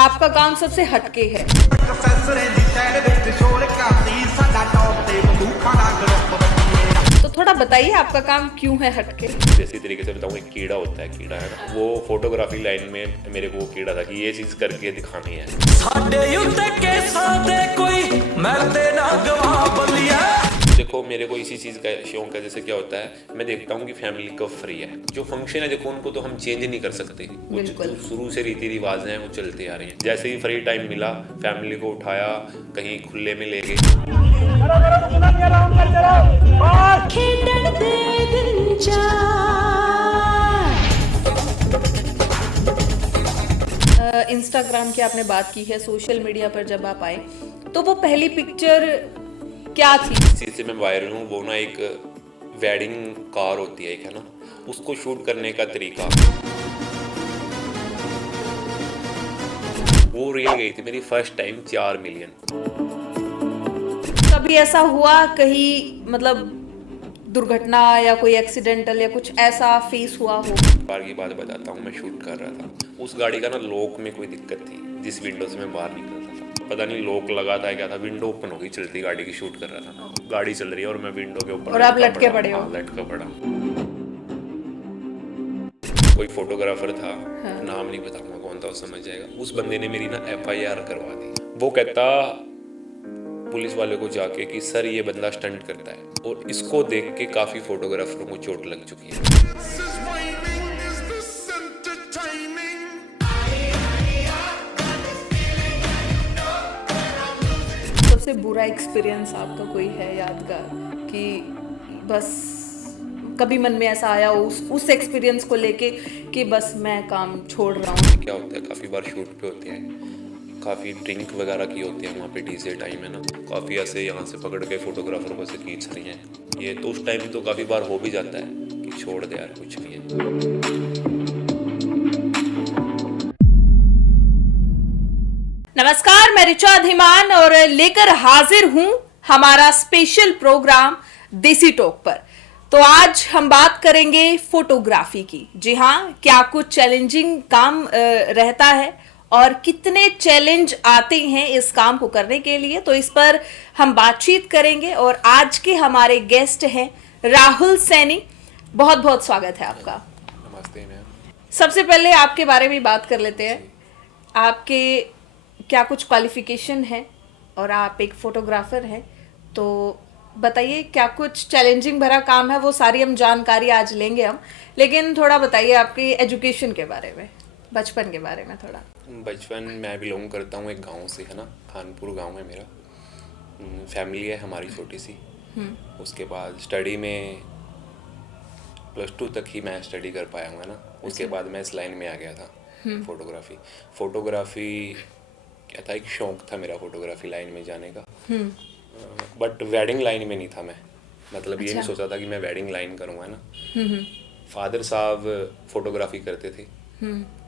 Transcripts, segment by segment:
आपका काम सबसे हटके है। तो थोड़ा बताइए आपका काम क्यों है हटके। जैसे तरीके से बताऊँ, एक कीड़ा होता है, कीड़ा है ना, वो फोटोग्राफी लाइन में मेरे को वो कीड़ा था कि ये चीज़ करके दिखानी है। देखो मेरे को इसी चीज़ का शौक है। जैसे क्या होता है, मैं देखता हूँ कि फैमिली कब फ्री है, जो फंक्शन है देखो उनको तो हम चेंज नहीं कर सकते, वो जो शुरू से रीति रिवाज हैं वो चलते आ रहे हैं। जैसे ही फ्री टाइम मिला, फैमिली को उठाया, कहीं खुले में ले गए। इंस्टाग्राम की आपने बात की है, सोशल मीडिया पर जब आप आए तो वो पहली पिक्चर क्या थी? इस चीज़ से मैं वायरल हूँ। वो ना एक वेडिंग कार होती है, एक है ना, उसको शूट करने का तरीका, वो रील गई थी मेरी फर्स्ट टाइम 4 मिलियन। कभी ऐसा हुआ कहीं, मतलब दुर्घटना या कोई एक्सीडेंटल या कुछ ऐसा फेस हुआ हो? बार की बात बताता हूँ, मैं शूट कर रहा था, उस गाड़ी का ना लॉक में कोई दिक्कत थी, जिस विंडो से मैं बाहर निकल रहा था, पता नहीं लॉक लगा था क्या था, विंडो ओपन हो गई चलती गाड़ी की, शूट कर रहा था, गाड़ी चल रही है और मैं विंडो के ऊपर और आप लटके पड़े हो? लटका पड़ा। कोई फोटोग्राफर था, नाम नहीं बताऊंगा कौन था, वो समझ जाएगा। उस बंदे ने मेरी ना FIR करवा दी। वो कहता पुलिस वाले को जाके कि सर ये बंदा स्टंट करता है, और इसको देख के काफी फोटोग्राफरों को चोट लग चुकी है। सबसे बुरा एक्सपीरियंस आपका कोई है यादगार, कि बस कभी मन में ऐसा आया उस एक्सपीरियंस को लेके कि बस मैं काम छोड़ रहा हूँ? क्या होता है, काफ़ी बार शूट पे होते हैं, काफ़ी ड्रिंक वगैरह की होती है वहाँ पे, डीजे टाइम है ना, काफ़ी ऐसे यहाँ से पकड़ के फोटोग्राफर को से खींच रही हैं ये, तो उस टाइम तो काफ़ी बार हो भी जाता है कि छोड़ दे यार, कुछ भी है। नमस्कार, मैं ऋचा धीमान और लेकर हाजिर हूं हमारा स्पेशल प्रोग्राम देसी टॉक पर। तो आज हम बात करेंगे फोटोग्राफी की। जी हाँ, क्या कुछ चैलेंजिंग काम रहता है और कितने चैलेंज आते हैं इस काम को करने के लिए, तो इस पर हम बातचीत करेंगे। और आज के हमारे गेस्ट हैं राहुल सैनी। बहुत बहुत स्वागत है आपका। नमस्ते मैम। सबसे पहले आपके बारे में बात कर लेते हैं। आपके क्या कुछ क्वालिफिकेशन है और आप एक फोटोग्राफर हैं, तो बताइए क्या कुछ चैलेंजिंग भरा काम है। वो सारी हम जानकारी आज लेंगे हम, लेकिन थोड़ा बताइए आपकी एजुकेशन के बारे में, बचपन के बारे में थोड़ा। बचपन, मैं बिलोंग करता हूँ एक गांव से, है ना, खानपुर गांव है मेरा, फैमिली है हमारी छोटी सी। उसके बाद स्टडी में +2 तक ही मैं स्टडी कर पाया हूँ, है ना। उसके बाद मैं इस लाइन में आ गया था, फोटोग्राफी क्या था, एक शौक था मेरा फोटोग्राफी लाइन में जाने का, बट वेडिंग लाइन में नहीं था मैं, मतलब ये नहीं सोचा था कि मैं वेडिंग लाइन करूँगा, है ना। फादर साहब फोटोग्राफी करते थे,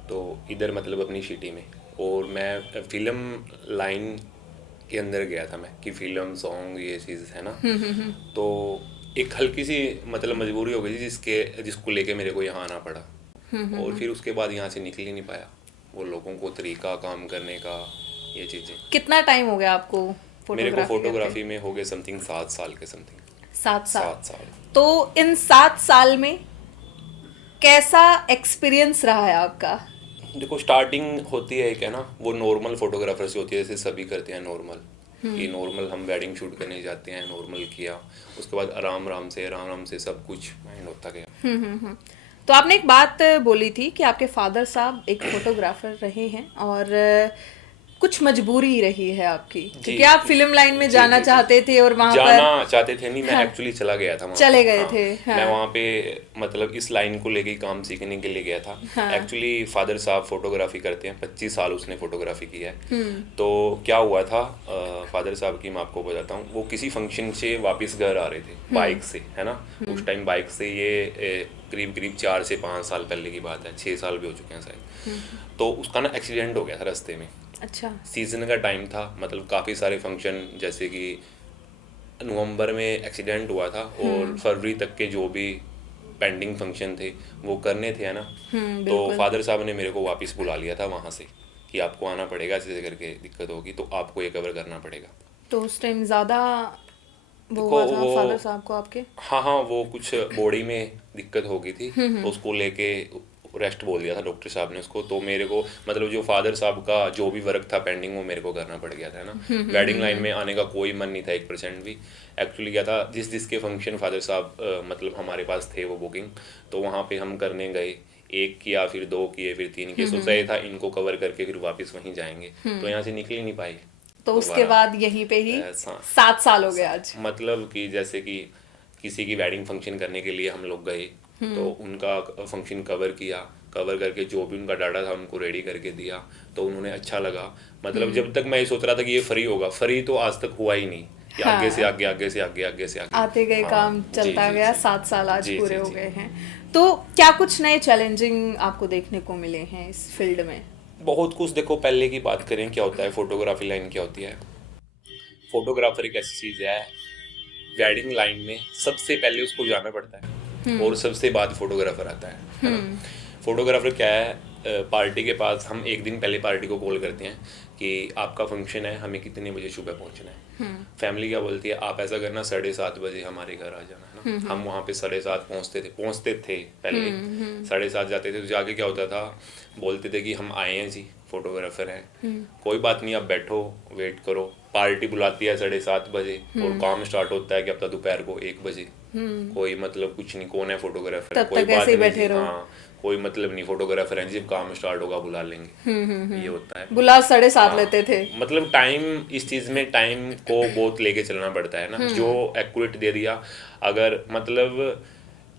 तो इधर मतलब अपनी सिटी में, और मैं फिल्म लाइन के अंदर गया था मैं, कि फिल्म सॉन्ग ये चीज़ है ना। तो एक हल्की सी मतलब मजबूरी हो गई थी जिसको लेके मेरे को यहाँ आना पड़ा, और फिर उसके बाद यहाँ से निकल ही नहीं पाया। वो लोगों को तरीका काम करने का, ये चीज़ें। कितना टाइम हो गया आपको मेरे को फोटोग्राफी में हो गए समथिंग 7 साल के समथिंग। 7 साल। 7 साल। तो इन 7 साल में कैसा एक्सपीरियंस रहा है आपका? देखो स्टार्टिंग होती है एक, है ना, वो नॉर्मल फोटोग्राफर से होती है, जैसे सभी करते हैं नॉर्मल, कि नॉर्मल हम वेडिंग शूट करने जाते हैं, नॉर्मल किया, उसके बाद आराम आराम से सब कुछ माइंड होता गया। तो आपने एक बात बोली थी कि आपके फादर साहब एक फोटोग्राफर रहे हैं और कुछ मजबूरी रही है आपकी, क्योंकि आप फिल्म लाइन में जाना चाहते थे और वहां जाना चाहते थे नहीं, मैं एक्चुअली चला गया था वहाँ, चले गए थे। मैं वहाँ पे मतलब इस लाइन को लेके काम सीखने के लिए गया था। एक्चुअली फादर साहब फोटोग्राफी करते हैं, 25 साल उसने फोटोग्राफी की है। तो क्या हुआ था, फादर साहब की मैं आपको बताता हूँ, वो किसी फंक्शन से वापस घर आ रहे थे बाइक से, है ना। उस टाइम बाइक से, ये करीब 4 से 5 साल पहले की बात है, 6 साल भी हो चुके हैं शायद। तो उसका ना एक्सीडेंट हो गया था रास्ते में। अच्छा। सीजन का टाइम था, मतलब काफ़ी सारे फंक्शन, जैसे कि नवंबर में एक्सीडेंट हुआ था, और फरवरी तक के जो भी पेंडिंग फंक्शन थे वो करने थे, है ना। तो फादर साहब ने मेरे को वापस बुला लिया था वहाँ से, कि आपको आना पड़ेगा, ऐसे करके दिक्कत होगी तो आपको ये कवर करना पड़ेगा। तो उस टाइम ज़्यादा वो देखो हुआ था वो, फादर साहब को आपके? हाँ वो कुछ बॉडी में दिक्कत हो गई थी, तो उसको लेके रेस्ट बोल दिया था डॉक्टर साहब ने उसको। तो मेरे को मतलब जो फादर साहब का जो भी वर्क था पेंडिंग वो मेरे को करना पड़ गया था ना। वेडिंग लाइन में आने का कोई मन नहीं था 1% भी। एक्चुअली क्या था, जिसके फंक्शन फादर साहब मतलब हमारे पास थे वो बुकिंग, तो वहाँ पे हम करने गए, एक किया, फिर 2 किए, फिर 3 किए। सोचा ये था इनको कवर करके फिर वापस वहीं जाएंगे, तो यहाँ से निकल ही नहीं पाए। तो उसके बाद यहीं पे ही ऐसा 7 साल हो गए आज। मतलब कि जैसे कि किसी की वेडिंग फंक्शन करने के लिए हम लोग गए, तो उनका फंक्शन कवर किया, कवर करके जो भी उनका डाटा था उनको रेडी करके दिया, तो उन्होंने अच्छा लगा। मतलब जब तक मैं ये सोच रहा था कि ये फ्री होगा, फ्री तो आज तक हुआ ही नहीं। कि हाँ। आगे से आगे, आगे से आगे, आगे से आगे आते गए, हाँ, काम जी, चलता जी, गया, जी। 7 साल आज जी, पूरे जी, हो जी। गए हैं। तो क्या कुछ नए चैलेंजिंग आपको देखने को मिले हैं इस फील्ड में? बहुत कुछ। देखो पहले की बात करें, क्या होता है फोटोग्राफी लाइन, क्या होती है, फोटोग्राफर एक ऐसी चीज़ है, वेडिंग लाइन में सबसे पहले उसको जाना पड़ता है और सबसे बाद फोटोग्राफर आता है ना। फोटोग्राफर क्या है, पार्टी के पास हम एक दिन पहले पार्टी को कॉल करते हैं कि आपका फंक्शन है, हमें कितने बजे सुबह पहुंचना है। फैमिली क्या बोलती है, आप ऐसा करना 7:30 बजे हमारे घर आ जाना है ना। हम वहाँ पे 7:30 पहुँचते थे पहले, 7:30 जाते थे। तो जाके क्या होता था, बोलते थे कि हम आए हैं जी, फोटोग्राफर हैं, कोई बात नहीं, आप बैठो, वेट करो। पार्टी बुलाती है 7:30 बजे और काम स्टार्ट होता है कि अब तक दोपहर को 1 बजे। कोई मतलब कुछ नहीं, कौन है फोटोग्राफर, तब कोई तक बात ऐसे ही नहीं बैठे जी, रहो। हाँ कोई मतलब नहीं, फोटोग्राफर है, जब काम स्टार्ट होगा बुला लेंगे। ये होता है। बुला 7:30 हाँ, लेते थे। मतलब टाइम, इस चीज में टाइम को बहुत लेके चलना पड़ता है ना। जो एक्यूरेट दे दिया, अगर मतलब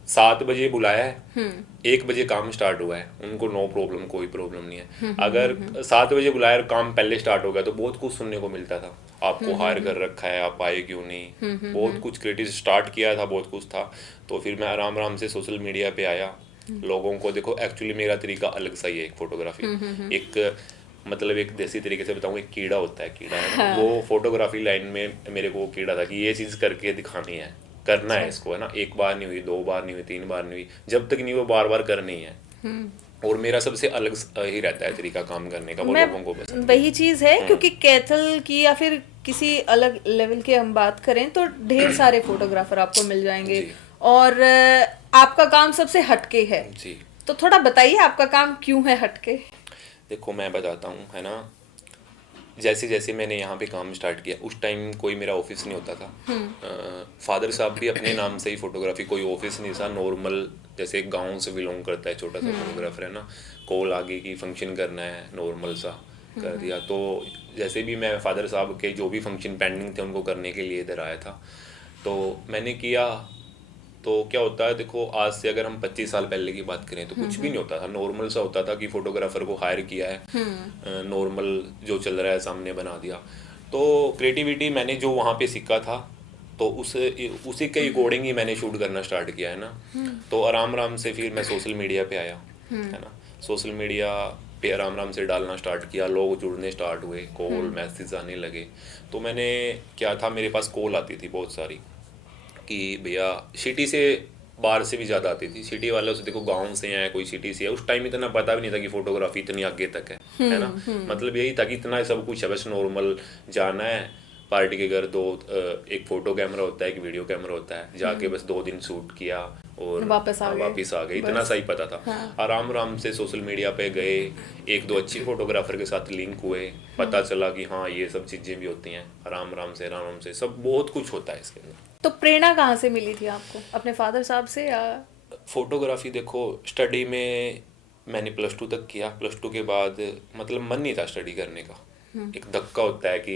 7 बजे बुलाया है, 1 बजे काम स्टार्ट हुआ है, उनको नो प्रॉब्लम, कोई प्रॉब्लम नहीं है। अगर 7 बजे बुलाया और काम पहले स्टार्ट हो गया, तो बहुत कुछ सुनने को मिलता था, आपको हायर कर रखा है, आप आए क्यों नहीं, बहुत कुछ क्रिटिस स्टार्ट किया था, बहुत कुछ था। तो फिर मैं आराम आराम से सोशल मीडिया पे आया। लोगों को देखो, एक्चुअली मेरा तरीका अलग सा ही है, एक फोटोग्राफी, एक मतलब एक देसी तरीके से बताऊँ, एक कीड़ा होता है, कीड़ा है ना, वो फोटोग्राफी लाइन में मेरे को कीड़ा था कि ये चीज़ करके दिखानी है, करना है इसको, है ना। 1 बार नहीं हुई, 2 बार नहीं हुई, 3 बार नहीं हुई, जब तक नहीं वो बार बार करनी है। और मेरा सबसे अलग ही रहता है तरीका काम करने का, वो मैं लोगों को पसंद। वही चीज है, क्योंकि कैथल की या फिर किसी अलग लेवल की हम बात करें तो ढेर सारे फोटोग्राफर आपको मिल जाएंगे, जी। और आपका काम सबसे हटके है। जी, तो थोड़ा बताइए आपका काम क्यों है हटके? देखो मैं बताता हूँ, है ना। जैसे जैसे मैंने यहाँ पे काम स्टार्ट किया, उस टाइम कोई मेरा ऑफिस नहीं होता था। फादर साहब भी अपने नाम से ही फोटोग्राफी, कोई ऑफिस नहीं था, नॉर्मल जैसे एक गांव से बिलोंग करता है छोटा सा फोटोग्राफर, है ना। कॉल आगे की फंक्शन करना है, नॉर्मल सा कर दिया। तो जैसे भी मैं फादर साहब के जो भी फंक्शन पेंडिंग थे उनको करने के लिए इधर आया था, तो मैंने किया। तो क्या होता है, देखो आज से अगर हम 25 साल पहले की बात करें तो कुछ भी नहीं होता था, नॉर्मल सा होता था कि फोटोग्राफर को हायर किया है, नॉर्मल जो चल रहा है सामने बना दिया। तो क्रिएटिविटी मैंने जो वहाँ पे सीखा था, तो उसी के अकॉर्डिंग ही मैंने शूट करना स्टार्ट किया, है ना। तो आराम आराम से फिर मैं सोशल मीडिया पे आया, है ना। सोशल मीडिया पे आराम आराम से डालना स्टार्ट किया, लोग जुड़ने स्टार्ट हुए, कॉल मैसेज आने लगे। तो मैंने क्या था, मेरे पास कॉल आती थी बहुत सारी कि भैया, सिटी से बाहर से भी ज़्यादा आती थी। सिटी वालों से देखो, गांव से हैं, कोई सिटी से है, उस टाइम इतना पता भी नहीं था कि फोटोग्राफी इतनी आगे तक है ना। मतलब यही था कि इतना सब कुछ है, बस नॉर्मल जाना है पार्टी के घर, एक फोटो कैमरा होता है, एक वीडियो कैमरा होता है, जाके बस 2 दिन शूट किया और वापस आ गए, इतना सा ही पता था। हाँ। आराम आराम से सोशल मीडिया पे गए, 1-2 अच्छी फोटोग्राफर के साथ लिंक हुए, पता चला कि हाँ ये सब चीज़ें भी होती हैं। आराम आराम से सब बहुत कुछ होता है इसके अंदर। तो प्रेरणा कहाँ से मिली थी आपको, अपने फादर साहब से या? फोटोग्राफी देखो, स्टडी में मैंने +2 तक किया। +2 के बाद मतलब मन नहीं था स्टडी करने का। एक धक्का होता है कि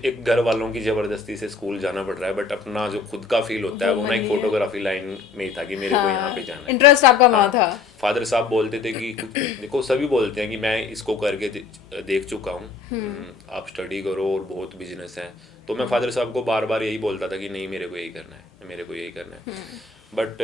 एक घर वालों की जबरदस्ती से स्कूल जाना पड़ रहा है, बट अपना जो खुद का फील होता है वो ना एक फोटोग्राफी लाइन में ही था कि मेरे को यहाँ पे जाना है। इंटरेस्ट आपका वहाँ था। फादर साहब बोलते थे कि देखो, सभी बोलते हैं कि मैं इसको करके देख चुका हूँ, आप स्टडी करो और बहुत बिजनेस है। तो मैं फादर साहब को बार बार यही बोलता था कि नहीं, मेरे को यही करना है, मेरे को यही करना है। बट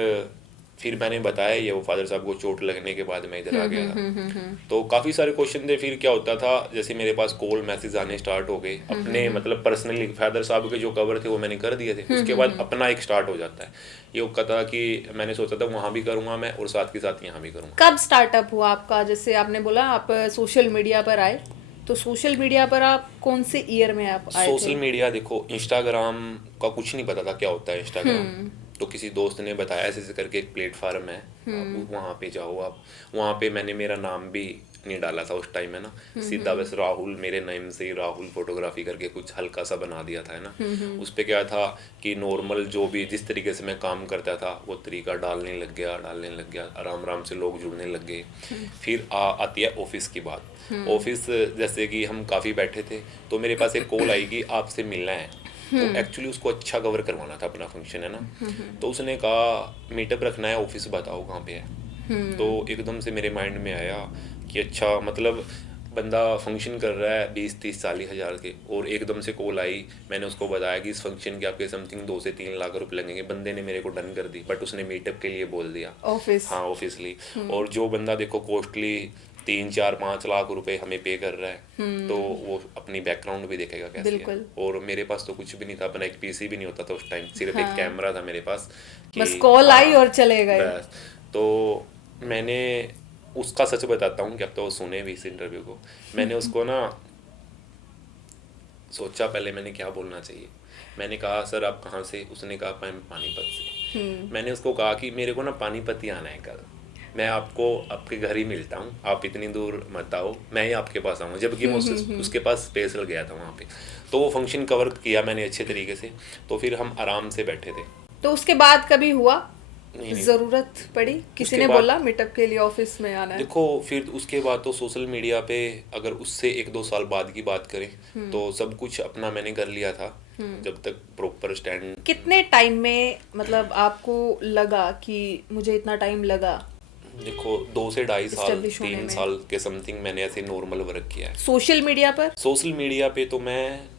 फिर मैंने बताया ये वो फादर साहब को चोट लगने के बाद मैं इधर आ गया था। तो काफ़ी सारे क्वेश्चन थे। फिर क्या होता था, जैसे मेरे पास कॉल मैसेज आने स्टार्ट हो गए अपने, मतलब पर्सनली फादर साहब के जो कवर थे वो मैंने कर दिए थे। उसके बाद अपना एक स्टार्ट हो जाता है। ये होता था कि मैंने सोचा था वहाँ भी करूँगा मैं और साथ के साथ यहाँ भी करूँगा। कब स्टार्टअप हुआ आपका? जैसे आपने बोला आप सोशल मीडिया पर आए, तो सोशल मीडिया पर आप कौन से ईयर में आप आए सोशल थे? मीडिया देखो, इंस्टाग्राम का कुछ नहीं पता था क्या होता है इंस्टाग्राम। तो किसी दोस्त ने बताया ऐसे ऐसे करके एक प्लेटफार्म है, आप वहाँ पे जाओ। आप वहाँ पे मैंने मेरा नाम भी नहीं डाला था उस टाइम, है ना, सीधा बस राहुल, मेरे नेम से ही राहुल फोटोग्राफी करके कुछ हल्का सा बना दिया था, है ना। उस पे क्या था कि नॉर्मल जो भी जिस तरीके से मैं काम करता था वो तरीका डालने लग गया, आराम आराम से लोग जुड़ने लग गए। फिर आती है ऑफिस की बात। ऑफिस जैसे कि हम काफ़ी बैठे थे, तो मेरे पास एक कॉल आई कि आपसे मिलना है। तो एक्चुअली उसको अच्छा कवर करवाना था अपना फंक्शन, है ना। तो उसने कहा मीटअप रखना है, ऑफिस बताओ कहाँ पे है। तो एकदम से मेरे माइंड में आया कि अच्छा, मतलब बंदा फंक्शन कर रहा है 20-30-40 हज़ार के, और एकदम से कॉल आई। मैंने उसको बताया कि इस फंक्शन के आपके समथिंग 2 से 3 लाख रुपए लगेंगे। बंदे ने मेरे को डन कर दी, बट उसने मीटअप के लिए बोल दिया ऑफिस। हाँ ऑफिसली। और जो बंदा देखो कॉस्टली 3-4-5 लाख रुपए हमें पे कर रहा है, तो वो अपनी बैकग्राउंड भी देखेगा कैसे है। और मेरे पास तो कुछ भी नहीं था, अपना एक पीसी भी नहीं होता था उस टाइम, सिर्फ एक कैमरा था मेरे पास कि बस कॉल आई और चले गए। बस। तो मैंने उसका सच बताता हूँ कि अब तो वो सुने भी इस इंटरव्यू को। मैंने उसको ना सोचा पहले मैंने क्या बोलना चाहिए। मैंने कहा सर आप कहाँ से? उसने कहा मैं पानीपत से। मैंने उसको कहा कि मेरे को ना पानीपत ही आना है कल, मैं आपको आपके घर ही मिलता हूँ, आप इतनी दूर मत आओ, मैं ही आपके पास आऊँगा। जबकि मैं उसके पास स्पेशल गया था वहाँ पे। तो वो फंक्शन कवर किया मैंने अच्छे तरीके से। तो फिर हम आराम से बैठे थे। तो उसके बाद कभी हुआ नहीं। जरूरत पड़ी, किसी ने बोला मीटअप के लिए ऑफिस में आना है? देखो फिर उसके बाद तो सोशल मीडिया पे, अगर उससे 1-2 साल बाद की बात करें तो सब कुछ अपना मैंने कर लिया था, जब तक प्रॉपर स्टैंड। कितने टाइम में मतलब आपको लगा कि मुझे इतना टाइम लगा? देखो 2 से 2.5 साल Establish होने 3 में। साल के समथिंग मैंने ऐसे नॉर्मल वर्क किया है सोशल मीडिया पर। सोशल मीडिया पे। तो मैं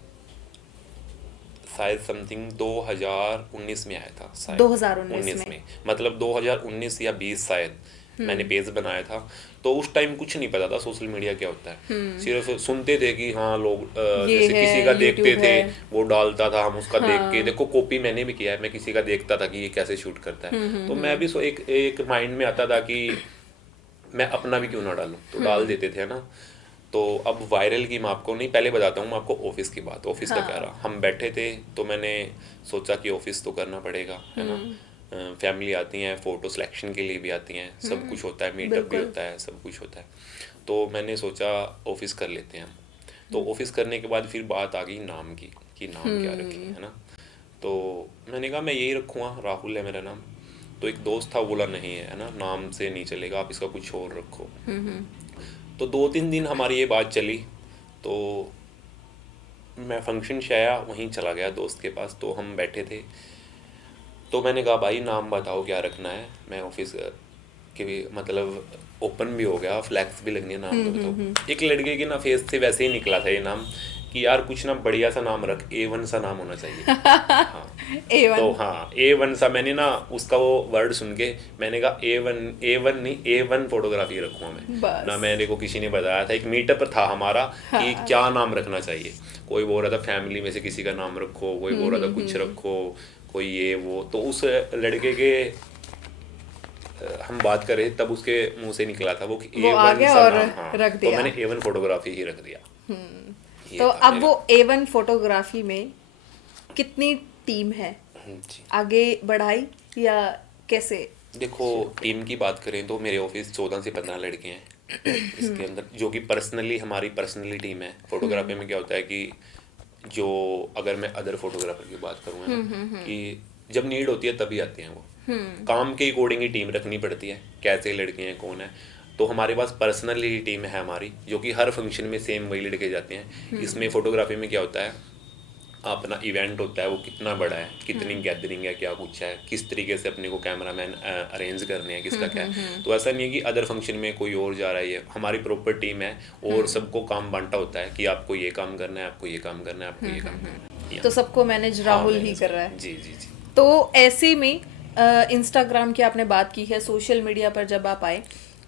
शायद समथिंग 2019 में आया था, शायद 2019 में, मतलब 2019 या 20 शायद मैंने पेज बनाया था। तो उस टाइम कुछ नहीं पता था सोशल मीडिया क्या होता है। सिर्फ सुनते थे कि हाँ लोग जैसे है, किसी का देखते YouTube थे है। वो डालता था, हम उसका देख के, देखो कॉपी मैंने भी किया है, मैं किसी का देखता था कि ये कैसे शूट करता है। तो मैं भी एक माइंड में आता था कि मैं अपना भी क्यों ना डालूं, तो डाल देते थे, है ना। तो अब वायरल की मैं आपको नहीं, पहले बताता हूँ मैं आपको ऑफिस की बात। ऑफिस का क्या रहा, हम बैठे थे तो मैंने सोचा कि ऑफिस तो करना पड़ेगा, है ना। फैमिली आती हैं, फ़ोटो सिलेक्शन के लिए भी आती हैं, सब कुछ होता है, मीटअप भी होता है, सब कुछ होता है। तो मैंने सोचा ऑफिस कर लेते हैं हम। तो ऑफिस करने के बाद फिर बात आ गई नाम की कि नाम क्या रखें, है ना। तो मैंने कहा मैं यही रखूँगा, राहुल है मेरा नाम। तो एक दोस्त था, बोला नहीं है ना, नाम से नहीं चलेगा, आप इसका कुछ और रखो। तो 2-3 दिन हमारी ये बात चली। तो मैं फंक्शन से आया, वहीं चला गया दोस्त के पास, तो हम बैठे थे। तो मैंने कहा भाई नाम बताओ क्या रखना है, मैं ऑफिस के भी मतलब ओपन भी हो गया, फ्लैक्स भी लगनी है, नाम तो बताओ। एक लड़के के ना फेस से वैसे ही निकला था ये नाम कि यार कुछ ना बढ़िया सा नाम रख, A1 सा नाम होना चाहिए। हाँ A1। तो हाँ A1 सा, मैंने ना उसका वो वर्ड सुन के मैंने कहा A1 नहीं A1 फोटोग्राफी रखूँगा मैं बस। ना। मेरे को किसी ने बताया था, एक मीटअप था हमारा कि क्या नाम रखना चाहिए। कोई बोल रहा था फैमिली में से किसी का नाम रखो, कोई बोल रहा था कुछ रखो, कोई ये वो। तो उस लड़के के हम बात करें तब उसके मुंह से निकला था वो कि वो आ A1 गया सा और नाम। हाँ रख तो दिया। मैंने A1 फोटोग्राफी ही रख दिया। ये तो था अब मेरा। वो A1 फोटोग्राफी में कितनी टीम है? जी। आगे बढ़ाई या कैसे? देखो टीम की बात करें तो मेरे ऑफिस 14 से 15 लड़के हैं इसके अंदर, जो कि पर्सनली हमारी पर्सनली टीम है। फोटोग्राफी में क्या होता है कि जो अगर मैं अदर फोटोग्राफर की बात करूँ ना, कि जब नीड होती है तभी आते हैं वो, काम के अकॉर्डिंग ही टीम रखनी पड़ती है, कैसे लड़के हैं कौन है। तो हमारे पास पर्सनली टीम है हमारी, जो कि हर फंक्शन में सेम वही लड़के जाते हैं। इसमें फोटोग्राफी में क्या होता है, अपना इवेंट होता है वो कितना बड़ा है, कितनी गैदरिंग है, क्या कुछ है, किस तरीके से अपने को कैमरामैन अरेंज करने हैं, किसका क्या है। तो ऐसा नहीं है कि अदर फंक्शन में कोई और जा रहा है, ये हमारी प्रॉपर टीम है और सबको काम बांटा होता है कि आपको ये काम करना है, आपको ये काम करना है, आपको ये काम करना है। तो सबको मैनेज राहुल ही manage कर रहा है। जी जी जी। तो ऐसे में इंस्टाग्राम की आपने बात की है, सोशल मीडिया पर जब आप आए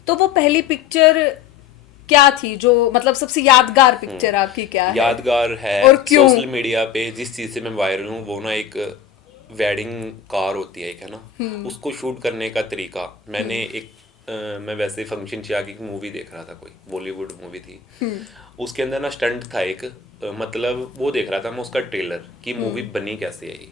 तो वो पहली पिक्चर क्या थी जो मतलब सबसे यादगार पिक्चर आपकी क्या है? यादगार है और क्यों? सोशल मीडिया पे जिस चीज़ से मैं वायरल हूँ वो ना एक वेडिंग कार होती है एक, है ना, उसको शूट करने का तरीका मैंने एक मैं वैसे फंक्शन से आके एक मूवी देख रहा था, कोई बॉलीवुड मूवी थी, उसके अंदर ना स्टंट था एक, मतलब वो देख रहा था मैं उसका ट्रेलर कि मूवी बनी कैसे है ये।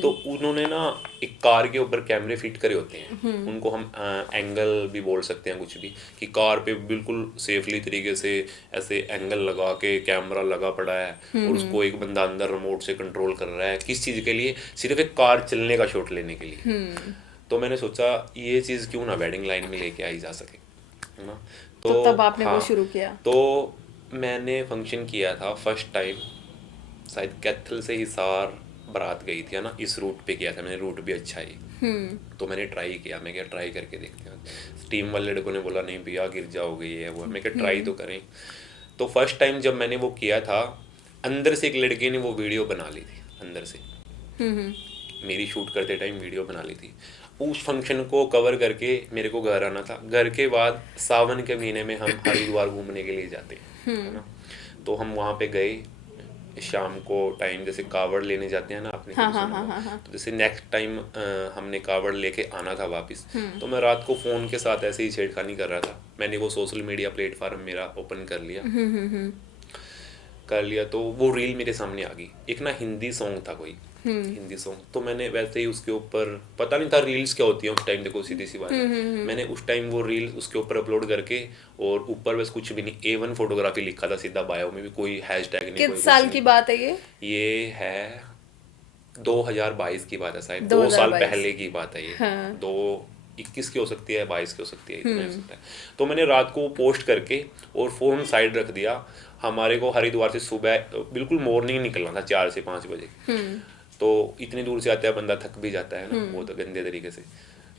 तो उन्होंने ना एक कार के ऊपर कैमरे फिट करे होते हैं, उनको हम एंगल भी बोल सकते हैं कुछ भी, कि कार पे बिल्कुल सेफली तरीके से ऐसे एंगल लगा के कैमरा लगा पड़ा है और उसको एक बंदा अंदर रिमोट से कंट्रोल कर रहा है, किस चीज़ के लिए, सिर्फ एक कार चलने का शॉट लेने के लिए। तो मैंने सोचा ये चीज़ क्यों ना वेडिंग लाइन में लेके आई जा सके, है ना। तो तब आपने वो शुरू किया। तो मैंने फंक्शन किया था फर्स्ट टाइम, शायद कैथल से हिसार बारात गई थी, है ना, इस रूट पे किया था मैंने, रूट भी अच्छा है। तो मैंने ट्राई किया, मैं क्या ट्राई करके देखते हैं। टीम वाले लड़कों ने बोला नहीं भैया गिर जाओगे ये वो, मैं क्या ट्राई तो करें। तो फर्स्ट टाइम जब मैंने वो किया था, अंदर से एक लड़के ने वो वीडियो बना ली थी, अंदर से मेरी शूट करते टाइम वीडियो बना ली थी। उस फंक्शन को कवर करके मेरे को घर आना था। घर के बाद सावन के महीने में हम हरिद्वार घूमने के लिए जाते हैं, है ना। तो हम वहाँ पे गए शाम को टाइम, जैसे कावड़ लेने जाते हैं ना आपने, हाँ। तो जैसे नेक्स्ट टाइम हमने कावड़ लेके आना था वापस, तो मैं रात को फ़ोन के साथ ऐसे ही छेड़खानी कर रहा था। मैंने वो सोशल मीडिया प्लेटफॉर्म मेरा ओपन कर लिया तो वो रील मेरे सामने आ गई। एक ना हिंदी सॉन्ग था कोई, हिंदी सॉन्ग, तो मैंने वैसे ही उसके ऊपर, पता नहीं था रील्स क्या होती है उस टाइम, देखो सीधी सी बात है, मैंने उस टाइम वो रील उसके ऊपर अपलोड करके, और ऊपर बस कुछ भी नहीं, A1 फोटोग्राफी लिखा था सीधा, बायो में भी कोई हैशटैग नहीं। किस साल की बात है ये है 2022 की बात है, शायद 2 साल पहले की बात है ये। हाँ। 2021 की हो सकती है, 22 की हो सकती है, इतना हो सकता है। तो मैंने रात को पोस्ट करके और फोन साइड रख दिया। हमारे को हरिद्वार से सुबह बिल्कुल मॉर्निंग निकलना था 4 से 5 बजे, तो इतनी दूर से आता है बंदा, थक भी जाता है ना वो तो गंदे तरीके से।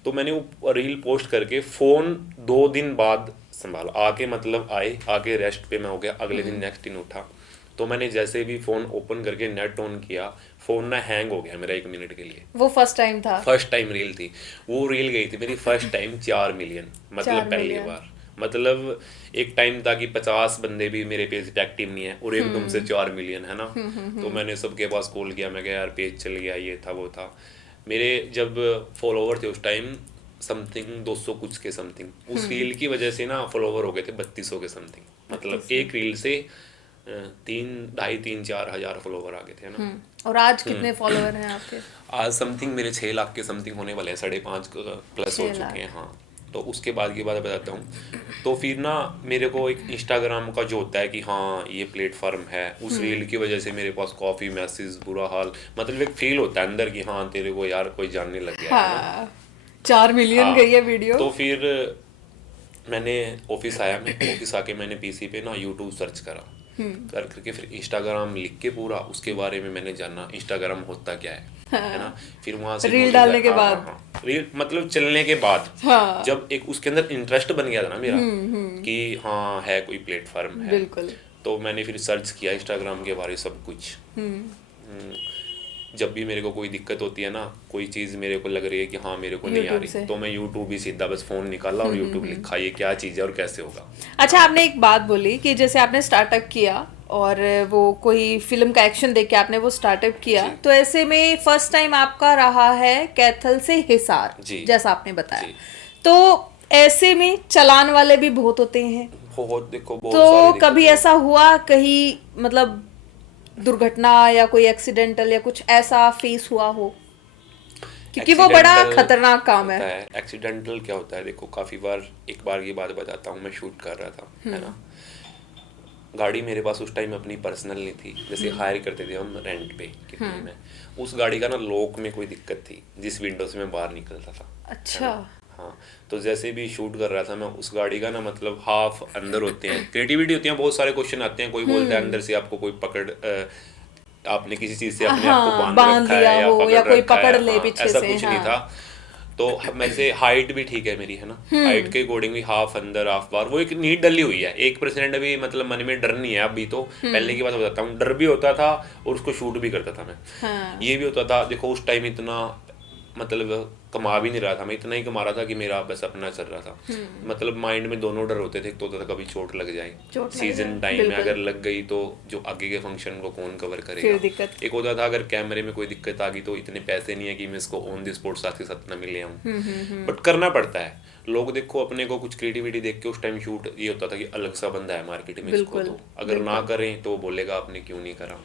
तो मैंने वो रील पोस्ट करके फ़ोन 2 दिन बाद संभाला, आके मतलब आके रेस्ट पे मैं हो गया। अगले दिन नेक्स्ट दिन उठा, तो मैंने जैसे भी फ़ोन ओपन करके नेट ऑन किया, फ़ोन ना हैंग हो गया मेरा 1 मिनट के लिए। वो फर्स्ट टाइम था, फर्स्ट टाइम रील थी वो, रील गई थी मेरी फर्स्ट टाइम 4 मिलियन, मतलब पहली बार। मतलब एक टाइम था कि 50 बंदे भी मेरे पेज पे एक्टिव नहीं है और एकदम से 4 मिलियन, है ना। तो मैंने सबके पास कॉल किया, मैं कहा यार पेज चल गया, ये था वो था। मेरे जब फॉलोवर थे उस टाइम समथिंग 200 कुछ के समथिंग, उस रील की वजह से ना फॉलोवर हो गए थे 3200 के समथिंग, मतलब एक रील से 3-2.5-3-4 हज़ार फॉलोवर आ गए थे, है ना। और आज कितने फॉलोवर हैं आपके? आज समथिंग मेरे 6 लाख के समथिंग होने वाले हैं, 5.5 प्लस हो चुके हैं, हाँ। तो उसके बाद की बात बताता हूँ। तो फिर ना मेरे को एक इंस्टाग्राम का जो होता है कि हाँ ये प्लेटफॉर्म है, उस रील की वजह से मेरे पास काफ़ी मैसेज, बुरा हाल, मतलब एक फील होता है अंदर कि हाँ तेरे को यार कोई जानने लग गया है, 4 मिलियन गई है वीडियो। तो फिर मैंने ऑफिस आया, मैं ऑफिस आके मैंने पीसी पे ना यूट्यूब सर्च करा, करके फिर इंस्टाग्राम लिख के पूरा उसके बारे में मैंने जाना इंस्टाग्राम होता क्या है ना। फिर वहाँ से रील डालने के बाद, रील मतलब चलने के बाद, जब एक उसके अंदर इंटरेस्ट बन गया था ना मेरा कि हाँ है कोई प्लेटफॉर्म है, बिल्कुल। तो मैंने फिर सर्च किया इंस्टाग्राम के बारे सब कुछ। जब भी मेरे को कोई दिक्कत होती है ना, कोई चीज़ मेरे को लग रही है कि हाँ मेरे को नहीं आ रही, तो मैं यूट्यूब ही सीधा बस फ़ोन निकाला और यूट्यूब लिखा ये क्या चीज़ है और कैसे होगा। अच्छा, आपने एक बात बोली कि जैसे आपने स्टार्टअप किया और वो कोई फिल्म का एक्शन देख के आपने वो स्टार्टअप किया, तो ऐसे में फर्स्ट टाइम आपका रहा है कैथल से हिसार, जैसा आपने बताया। तो ऐसे में चलान वाले भी बहुत होते हैं, बहुत, देखो बहुत। तो कभी ऐसा हुआ कहीं मतलब दुर्घटना या कोई एक्सीडेंटल या कुछ ऐसा फेस हुआ हो, क्योंकि वो बड़ा खतरनाक काम है। एक्सीडेंटल क्या होता है, देखो काफ़ी बार, एक बार की बात बताता हूँ, मैं शूट कर रहा था, है ना। गाड़ी मेरे पास उस टाइम अपनी पर्सनल नहीं थी, जैसे हायर करते थे हम रेंट पे कितने में। उस गाड़ी का ना लॉक में कोई दिक्कत थी, जिस विंडो से मैं बाहर निकलता था। अच्छा। हाँ, तो जैसे भी शूट कर रहा था मैं, उस गाड़ी का ना मतलब हाफ अंदर होते हैं, क्रिएटिविटी होती है, बहुत सारे क्वेश्चन आते हैं। कोई बोलता है अंदर से आपको कोई पकड़, आपने किसी चीज से अपने आप को बांध रखा है या कोई पकड़ ले पीछे से, ऐसा कुछ नहीं था। तो मैं से हाइट भी ठीक है मेरी, है ना, हाइट के अकॉर्डिंग भी हाफ अंदर हाफ बाहर, वो एक नीट डली हुई है। 1% अभी मतलब मन में डर नहीं है अभी, तो पहले की बात बताता हूँ, डर भी होता था और उसको शूट भी करता था मैं। ये भी होता था, देखो उस टाइम इतना मतलब कमा भी नहीं रहा था, मैं इतना ही कमा रहा था कि मेरा बस अपना चल रहा था। मतलब माइंड में दोनों डर होते थे, एक तो होता था कभी चोट लग जाए, सीजन टाइम में अगर लग गई तो जो आगे के फंक्शन को कौन कवर करेगा। एक होता था अगर कैमरे में कोई दिक्कत आ गई तो इतने पैसे नहीं है कि मैं इसको ऑन द स्पॉट साथ के साथ न मिले आऊँ, बट करना पड़ता है। लोग देखो अपने को कुछ क्रिएटिविटी देख के उस टाइम शूट ये होता था कि अलग सा बंदा है मार्केट में, इसको तो अगर ना करें तो बोलेगा आपने क्यों नहीं करा।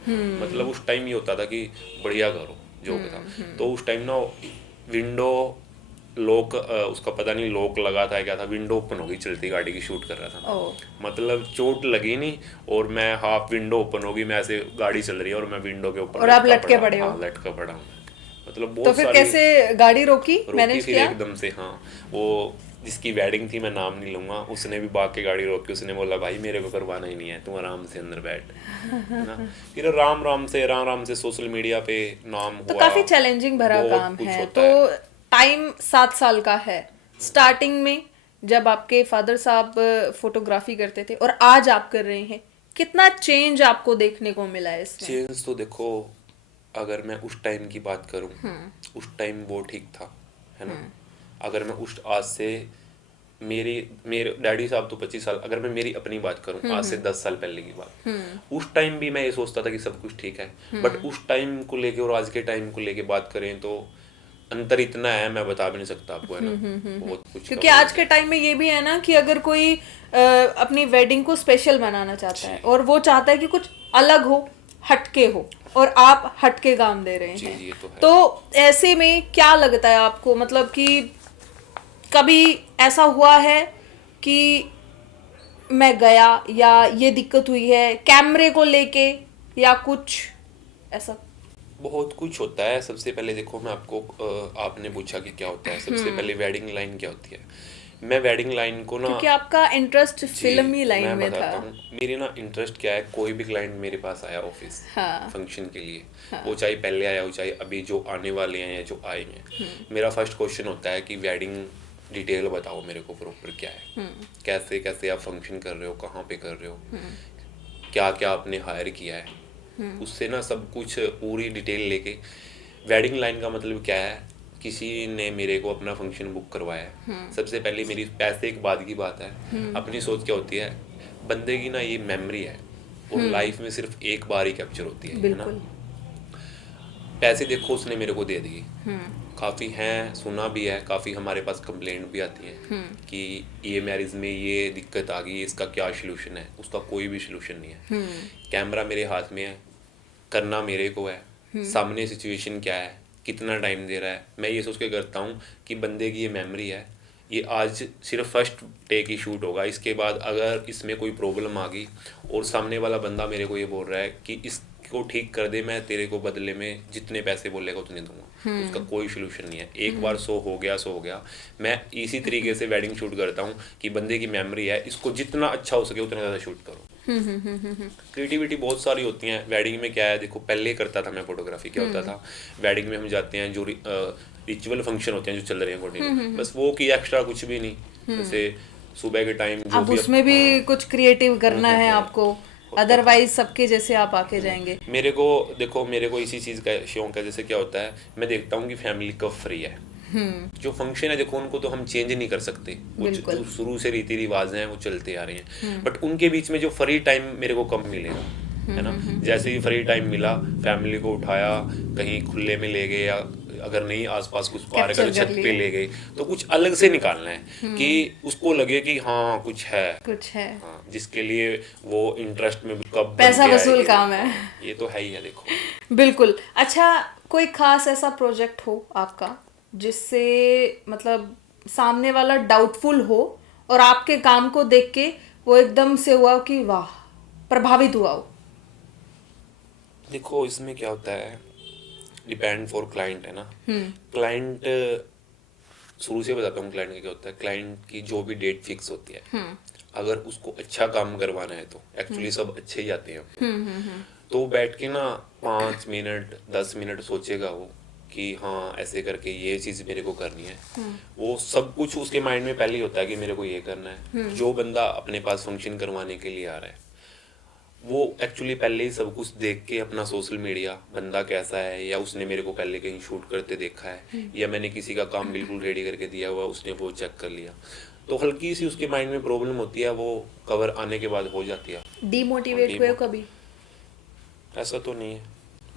मतलब उस टाइम ये होता था कि बढ़िया करो जो था। तो उस टाइम ना विंडो लॉक, उसका पता नहीं लॉक लगा था क्या था, विंडो ओपन हो गई चलती गाड़ी की, शूट कर रहा था। मतलब चोट लगी नहीं और मैं हाफ विंडो ओपन हो गई, मैं ऐसे गाड़ी चल रही है और मैं विंडो के ऊपर और आप लटके पड़े हो। लटका पड़ा हूँ। मतलब बहुत तो फिर कैसे गाड़ी रोकी मैनेज फिर किया? एकदम से हाँ, वो जिसकी वेडिंग थी मैं नाम नहीं लूंगा, उसने भी भाग के गाड़ी रोकी। उसने बोला भाई मेरे को करवाना ही नहीं है, तुम आराम से अंदर बैठ ना। फिर राम राम से सोशल मीडिया पे नाम हुआ। तो काफी चैलेंजिंग भरा काम है। तो टाइम 7 साल का है। स्टार्टिंग में जब आपके फादर साहब फोटोग्राफी करते थे और आज आप कर रहे हैं, कितना चेंज आपको देखने को मिला है इसमें? चेंज तो देखो, अगर मैं उस टाइम की बात करूं, उस टाइम वो ठीक था, है ना। अगर मैं उस आज से मेरे डैडी साहब तो 25 साल, अगर मैं मेरी अपनी बात करूं आज से 10 साल पहले की बात, उस टाइम भी मैं ये सोचता था कि सब कुछ ठीक है, बट उस टाइम को लेके और आज के टाइम को लेके बात करें तो अंतर इतना है मैं बता भी नहीं सकता आपको, है ना। बहुत कुछ, क्योंकि आज के टाइम में ये भी है ना कि अगर कोई अपनी वेडिंग को स्पेशल बनाना चाहता है और वो चाहता है कि कुछ अलग हो, हटके हो, और आप हटके काम दे रहे हैं। ये तो ऐसे में क्या लगता है आपको, मतलब कि कभी ऐसा हुआ है कि मैं गया या ये दिक्कत हुई है कैमरे को लेके या कुछ ऐसा? बहुत कुछ होता है। सबसे पहले देखो मैं आपको आपने पूछा कि क्या होता है, सबसे पहले वेडिंग लाइन क्या होती है। मैं वेडिंग लाइन को ना, क्योंकि आपका इंटरेस्ट फिल्मी लाइन में था। मेरी ना इंटरेस्ट क्या है, कोई भी क्लाइंट मेरे पास आया ऑफिस फंक्शन के लिए, वो चाहे पहले आया हो चाहे अभी जो आने वाले हैं या जो आएंगे, मेरा फर्स्ट क्वेश्चन होता है कि वेडिंग डिटेल बताओ मेरे को, प्रॉपर क्या है, कैसे कैसे आप फंक्शन कर रहे हो, कहाँ पे कर रहे हो, क्या क्या आपने हायर किया है, उससे ना सब कुछ पूरी डिटेल लेके। वेडिंग लाइन का मतलब क्या है, किसी ने मेरे को अपना फंक्शन बुक करवाया है, सबसे पहले मेरी पैसे एक बाद की बात है, अपनी सोच क्या होती है, बंदे की ना ये मेमोरी है और लाइफ में सिर्फ एक बार ही कैप्चर होती है ना। पैसे देखो उसने मेरे को दे दिए, काफ़ी हैं, सुना भी है, काफ़ी हमारे पास कंप्लेंट भी आती है कि ये मैरिज में ये दिक्कत आ गई, इसका क्या सलूशन है। उसका कोई भी सलूशन नहीं है। कैमरा मेरे हाथ में है, करना मेरे को है, सामने सिचुएशन क्या है, कितना टाइम दे रहा है, मैं ये सोच के करता हूँ कि बंदे की ये मेमोरी है, ये आज सिर्फ फर्स्ट टेक ही शूट होगा, इसके बाद अगर इसमें कोई प्रॉब्लम आ गई और सामने वाला बंदा मेरे को ये बोल रहा है कि इसको ठीक कर दे, मैं तेरे को बदले में जितने पैसे बोलेगा उतने दूंगा, उसका कोई सलूशन नहीं है। एक बार सो हो गया। मैं इसी तरीके से वेडिंग शूट करता हूँ कि बंदे की मेमोरी है, इसको जितना अच्छा हो सके उतना ज़्यादा शूट करो। क्रिएटिविटी बहुत सारी होती हैं वेडिंग में। क्या है देखो, पहले करता था मैं फोटोग्राफी, क्या होता था वेडिंग में हम जाते हैं, जो रिचुअल फंक्शन होते हैं जो चल रहे हैं कंटिन्यू, बस वो की एक्स्ट्रा कुछ भी नहीं। जैसे सुबह के टाइम जो अब उसमें भी कुछ क्रिएटिव करना है आपको, अदरवाइज सबके जैसे आप आके जाएंगे। मेरे को इसी चीज़ का शौक है। जैसे क्या होता है, मैं देखता हूँ कि फैमिली कब फ्री है, जो फंक्शन है देखो उनको तो हम चेंज नहीं कर सकते, जो शुरू से रीति रिवाज हैं वो चलते आ रहे हैं, बट उनके बीच में जो फ्री टाइम मेरे को कम मिलेगा, है ना। जैसे ही फ्री टाइम मिला, फैमिली को उठाया, कहीं खुले में ले गए, या अगर नहीं आसपास कुछ पार्क अगर छत पे ले गए, तो कुछ अलग से निकालना है कि उसको लगे कि हाँ कुछ है हाँ, जिसके लिए वो इंटरेस्ट में कब पैसा वसूल काम है, ये तो है ही है देखो। बिल्कुल। अच्छा, कोई खास ऐसा प्रोजेक्ट हो आपका जिससे मतलब सामने वाला डाउटफुल हो और आपके काम को देख के वो एकदम से हुआ कि वाह, प्रभावित हुआ हो? देखो इसमें क्या होता है, डिपेंड फॉर क्लाइंट, है ना। क्लाइंट शुरू से बताता हूँ क्लाइंट का क्या होता है। क्लाइंट की जो भी डेट फिक्स होती है, अगर उसको अच्छा काम करवाना है तो एक्चुअली सब अच्छे ही आते हैं, तो बैठ के ना 5 मिनट 10 मिनट सोचेगा वो कि हाँ ऐसे करके ये चीज़ मेरे को करनी है। वो सब कुछ उसके माइंड में पहले ही होता है कि मेरे को ये करना है। जो बंदा अपने पास फंक्शन करवाने के लिए आ रहा है, वो एक्चुअली पहले ही सब कुछ देख के अपना सोशल मीडिया बंदा कैसा है, या उसने मेरे को पहले कहीं शूट करते देखा है, या मैंने किसी का काम बिल्कुल रेडी करके दिया हुआ उसने वो चेक कर लिया, तो हल्की सी उसके माइंड में प्रॉब्लम होती है, वो कवर आने के बाद हो जाती है। डीमोटिवेट हुए हो कभी? ऐसा तो नहीं है,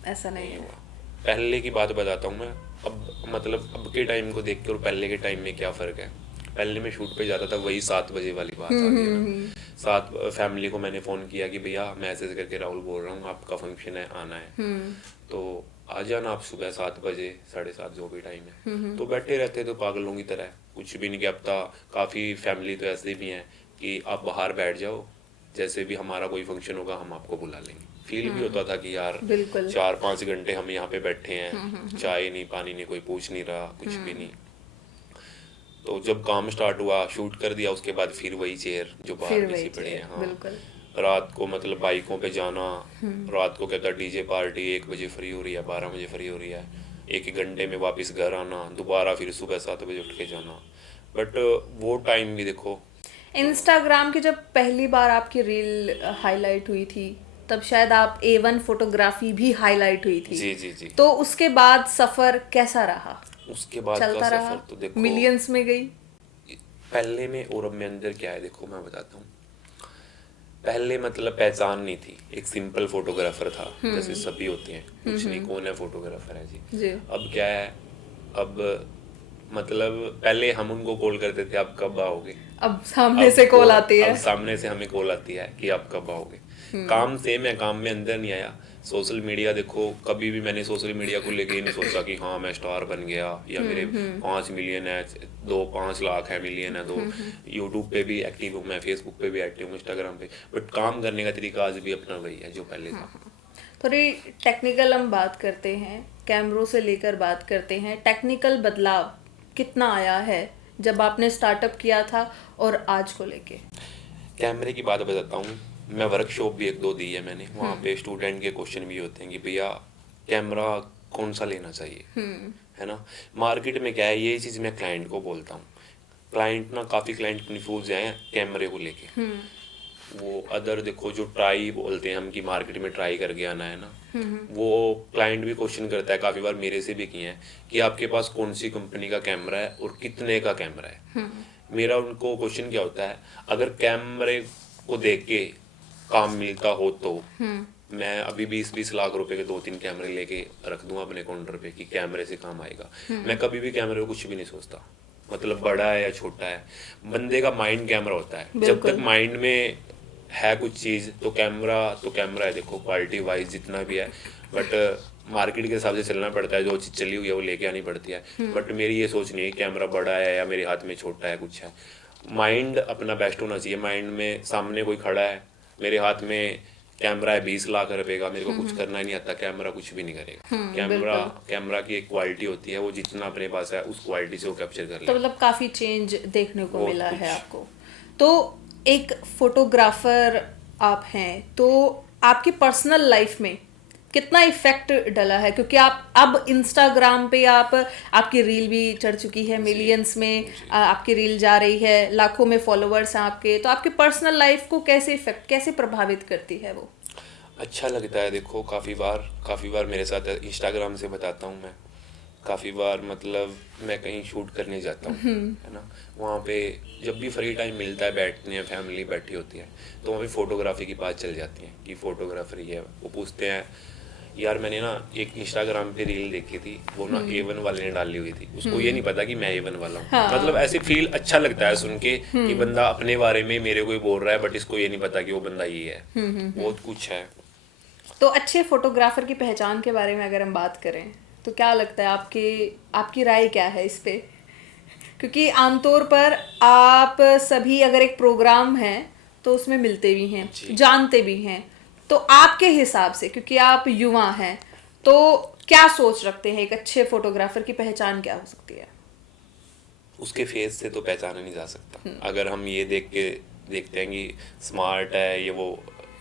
ऐसा नहीं हुआ। है। पहले की बात बताता हूँ मैं, अब मतलब अब के टाइम को देख के और पहले के टाइम में क्या फ़र्क है। पहले मैं शूट पे जाता था, वही 7 बजे वाली बात आ गई ना। 7 फैमिली को मैंने फ़ोन किया कि भैया मैसेज करके राहुल बोल रहा हूँ, आपका फंक्शन है, आना है, तो आ जाना आप सुबह 7 बजे 7:30 जो भी टाइम है। तो बैठे रहते तो पागलों की तरह, कुछ भी नहीं किया। अब तो काफ़ी फैमिली तो ऐसे भी हैं कि आप बाहर बैठ जाओ, जैसे भी हमारा कोई फंक्शन होगा हम आपको बुला लेंगे। फील भी होता था कि यार 4-5 घंटे हम यहाँ पे बैठे हैं, चाय नहीं, पानी नहीं, कोई पूछ नहीं रहा, कुछ भी नहीं। तो जब काम स्टार्ट हुआ, शूट कर दिया, उसके बाद फिर वही चेयर जो बाहर भी सी पड़ी है। हाँ, रात को मतलब बाइकों पे जाना, रात को कहता डीजे पार्टी 1 बजे फ्री हो रही है, 12 बजे फ्री हो रही है, 1 घंटे में वापस घर आना, दोबारा फिर सुबह 7 बजे उठ के जाना। बट वो टाइम भी देखो। इंस्टाग्राम की जब पहली बार आपकी रील हाईलाइट हुई थी, तब शायद आप A1 फोटोग्राफी भी हाईलाइट हुई थी। जी जी जी। तो उसके बाद सफर कैसा रहा? उसके बाद चलता का रहा, सफर तो देखो मिलियंस में गई? पहले में और अब में अंदर क्या है देखो, मैं बताता हूँ। पहले मतलब पहचान नहीं थी, एक सिंपल फोटोग्राफर था, जैसे सभी होते हैं, कुछ नहीं, कौन है फोटोग्राफर है जी। अब क्या है, अब मतलब पहले हम उनको कॉल करते थे, आप कब आओगे, अब सामने से कॉल आती है। अब सामने से हमें कॉल आती है कि आप कब आओगे। काम सेम है, काम में अंदर नहीं आया। सोशल मीडिया देखो, कभी भी मैंने सोशल मीडिया को लेके नहीं सोचा कि हाँ मैं स्टार बन गया, या मेरे 5 मिलियन है, 5 लाख है, मिलियन है, तो यूट्यूब पे भी एक्टिव हूँ मैं, फेसबुक पे भी एक्टिव हूँ, इंस्टाग्राम पे। बट काम करने का तरीका आज भी अपना वही है जो पहले था। थोड़ी टेक्निकल हम बात करते हैं, कैमरों से लेकर बात करते हैं। टेक्निकल बदलाव कितना आया है जब आपने स्टार्टअप किया था और आज को लेके? कैमरे की बात बताता हूँ, मैं वर्कशॉप भी 1-2 दी है मैंने, वहाँ पे स्टूडेंट के क्वेश्चन भी होते हैं कि भैया कैमरा कौन सा लेना चाहिए, है ना। मार्केट में क्या है, यही चीज़ मैं क्लाइंट को बोलता हूँ। क्लाइंट ना, काफ़ी क्लाइंट कन्फ्यूज हैं कैमरे को लेके। वो अदर देखो जो ट्राई बोलते हैं हम कि मार्केट में ट्राई करके आना है ना, वो क्लाइंट भी क्वेश्चन करता है, काफ़ी बार मेरे से भी किए हैं कि आपके पास कौन सी कंपनी का कैमरा है और कितने का कैमरा है। मेरा उनको क्वेश्चन क्या होता है, अगर कैमरे को देख के काम मिलता हो तो मैं अभी 20-20 लाख रुपए के 2-3 कैमरे लेके रख दूंगा अपने काउंटर पे कि कैमरे से काम आएगा। मैं कभी भी कैमरे को कुछ भी नहीं सोचता, मतलब बड़ा है या छोटा है, बंदे का माइंड कैमरा होता है। जब तक माइंड में है कुछ चीज़ तो कैमरा है। देखो क्वालिटी वाइज जितना भी है, बट मार्केट के हिसाब से चलना पड़ता है, जो चीज़ चली हुई है वो लेके आनी पड़ती है। बट मेरी ये सोच नहीं है कैमरा बड़ा है या मेरे हाथ में छोटा है, कुछ है। माइंड अपना बेस्ट होना चाहिए। माइंड में सामने कोई खड़ा है, मेरे हाथ में कैमरा है 20 लाख रुपए का, मेरे को कुछ करना ही नहीं आता, कैमरा कुछ भी नहीं करेगा। कैमरा की एक क्वालिटी होती है, वो जितना अपने पास है उस क्वालिटी से वो कैप्चर कर ले। तो मतलब काफी चेंज देखने को मिला है आपको। तो एक फोटोग्राफर आप हैं, तो आपकी पर्सनल लाइफ में कितना इफेक्ट डला है? क्योंकि आप अब इंस्टाग्राम पे आपकी रील भी चढ़ चुकी है, मिलियंस में आपकी रील जा रही है, लाखों में फॉलोअर्स हैं आपके, तो आपकी पर्सनल लाइफ को कैसे प्रभावित करती है वो? अच्छा लगता है। देखो काफ़ी बार मेरे साथ इंस्टाग्राम से बताता हूँ मैं, काफ़ी बार मतलब मैं कहीं शूट करने जाता हूँ, है ना, वहाँ पे जब भी फ्री टाइम मिलता है, बैठते हैं, फैमिली बैठी होती है, तो वहाँ पे फ़ोटोग्राफी की बात चल जाती है कि फ़ोटोग्राफर ही है। वो पूछते हैं, यार मैंने ना एक इंस्टाग्राम पे रील देखी थी, वो ना A1 वाले ने डाली हुई थी, उसको ये नहीं पता कि मैं A1 वाला हूँ। हाँ। मतलब ऐसे फील अच्छा लगता है सुन के कि बंदा अपने बारे में मेरे को ही बोल रहा है, बट इसको ये नहीं पता कि वो बंदा ये है। बहुत कुछ है। तो अच्छे फोटोग्राफर की पहचान के बारे में अगर हम बात करें तो क्या लगता है, आपकी राय क्या है इस पे? क्योंकि आमतौर पर आप सभी अगर एक प्रोग्राम है तो उसमें मिलते भी हैं, जानते भी हैं, तो आपके हिसाब से, क्योंकि आप युवा हैं, तो क्या सोच रखते हैं एक अच्छे फोटोग्राफर की पहचान क्या हो सकती है? उसके फेस से तो पहचाना नहीं जा सकता। अगर हम ये देखते हैं कि स्मार्ट है, ये वो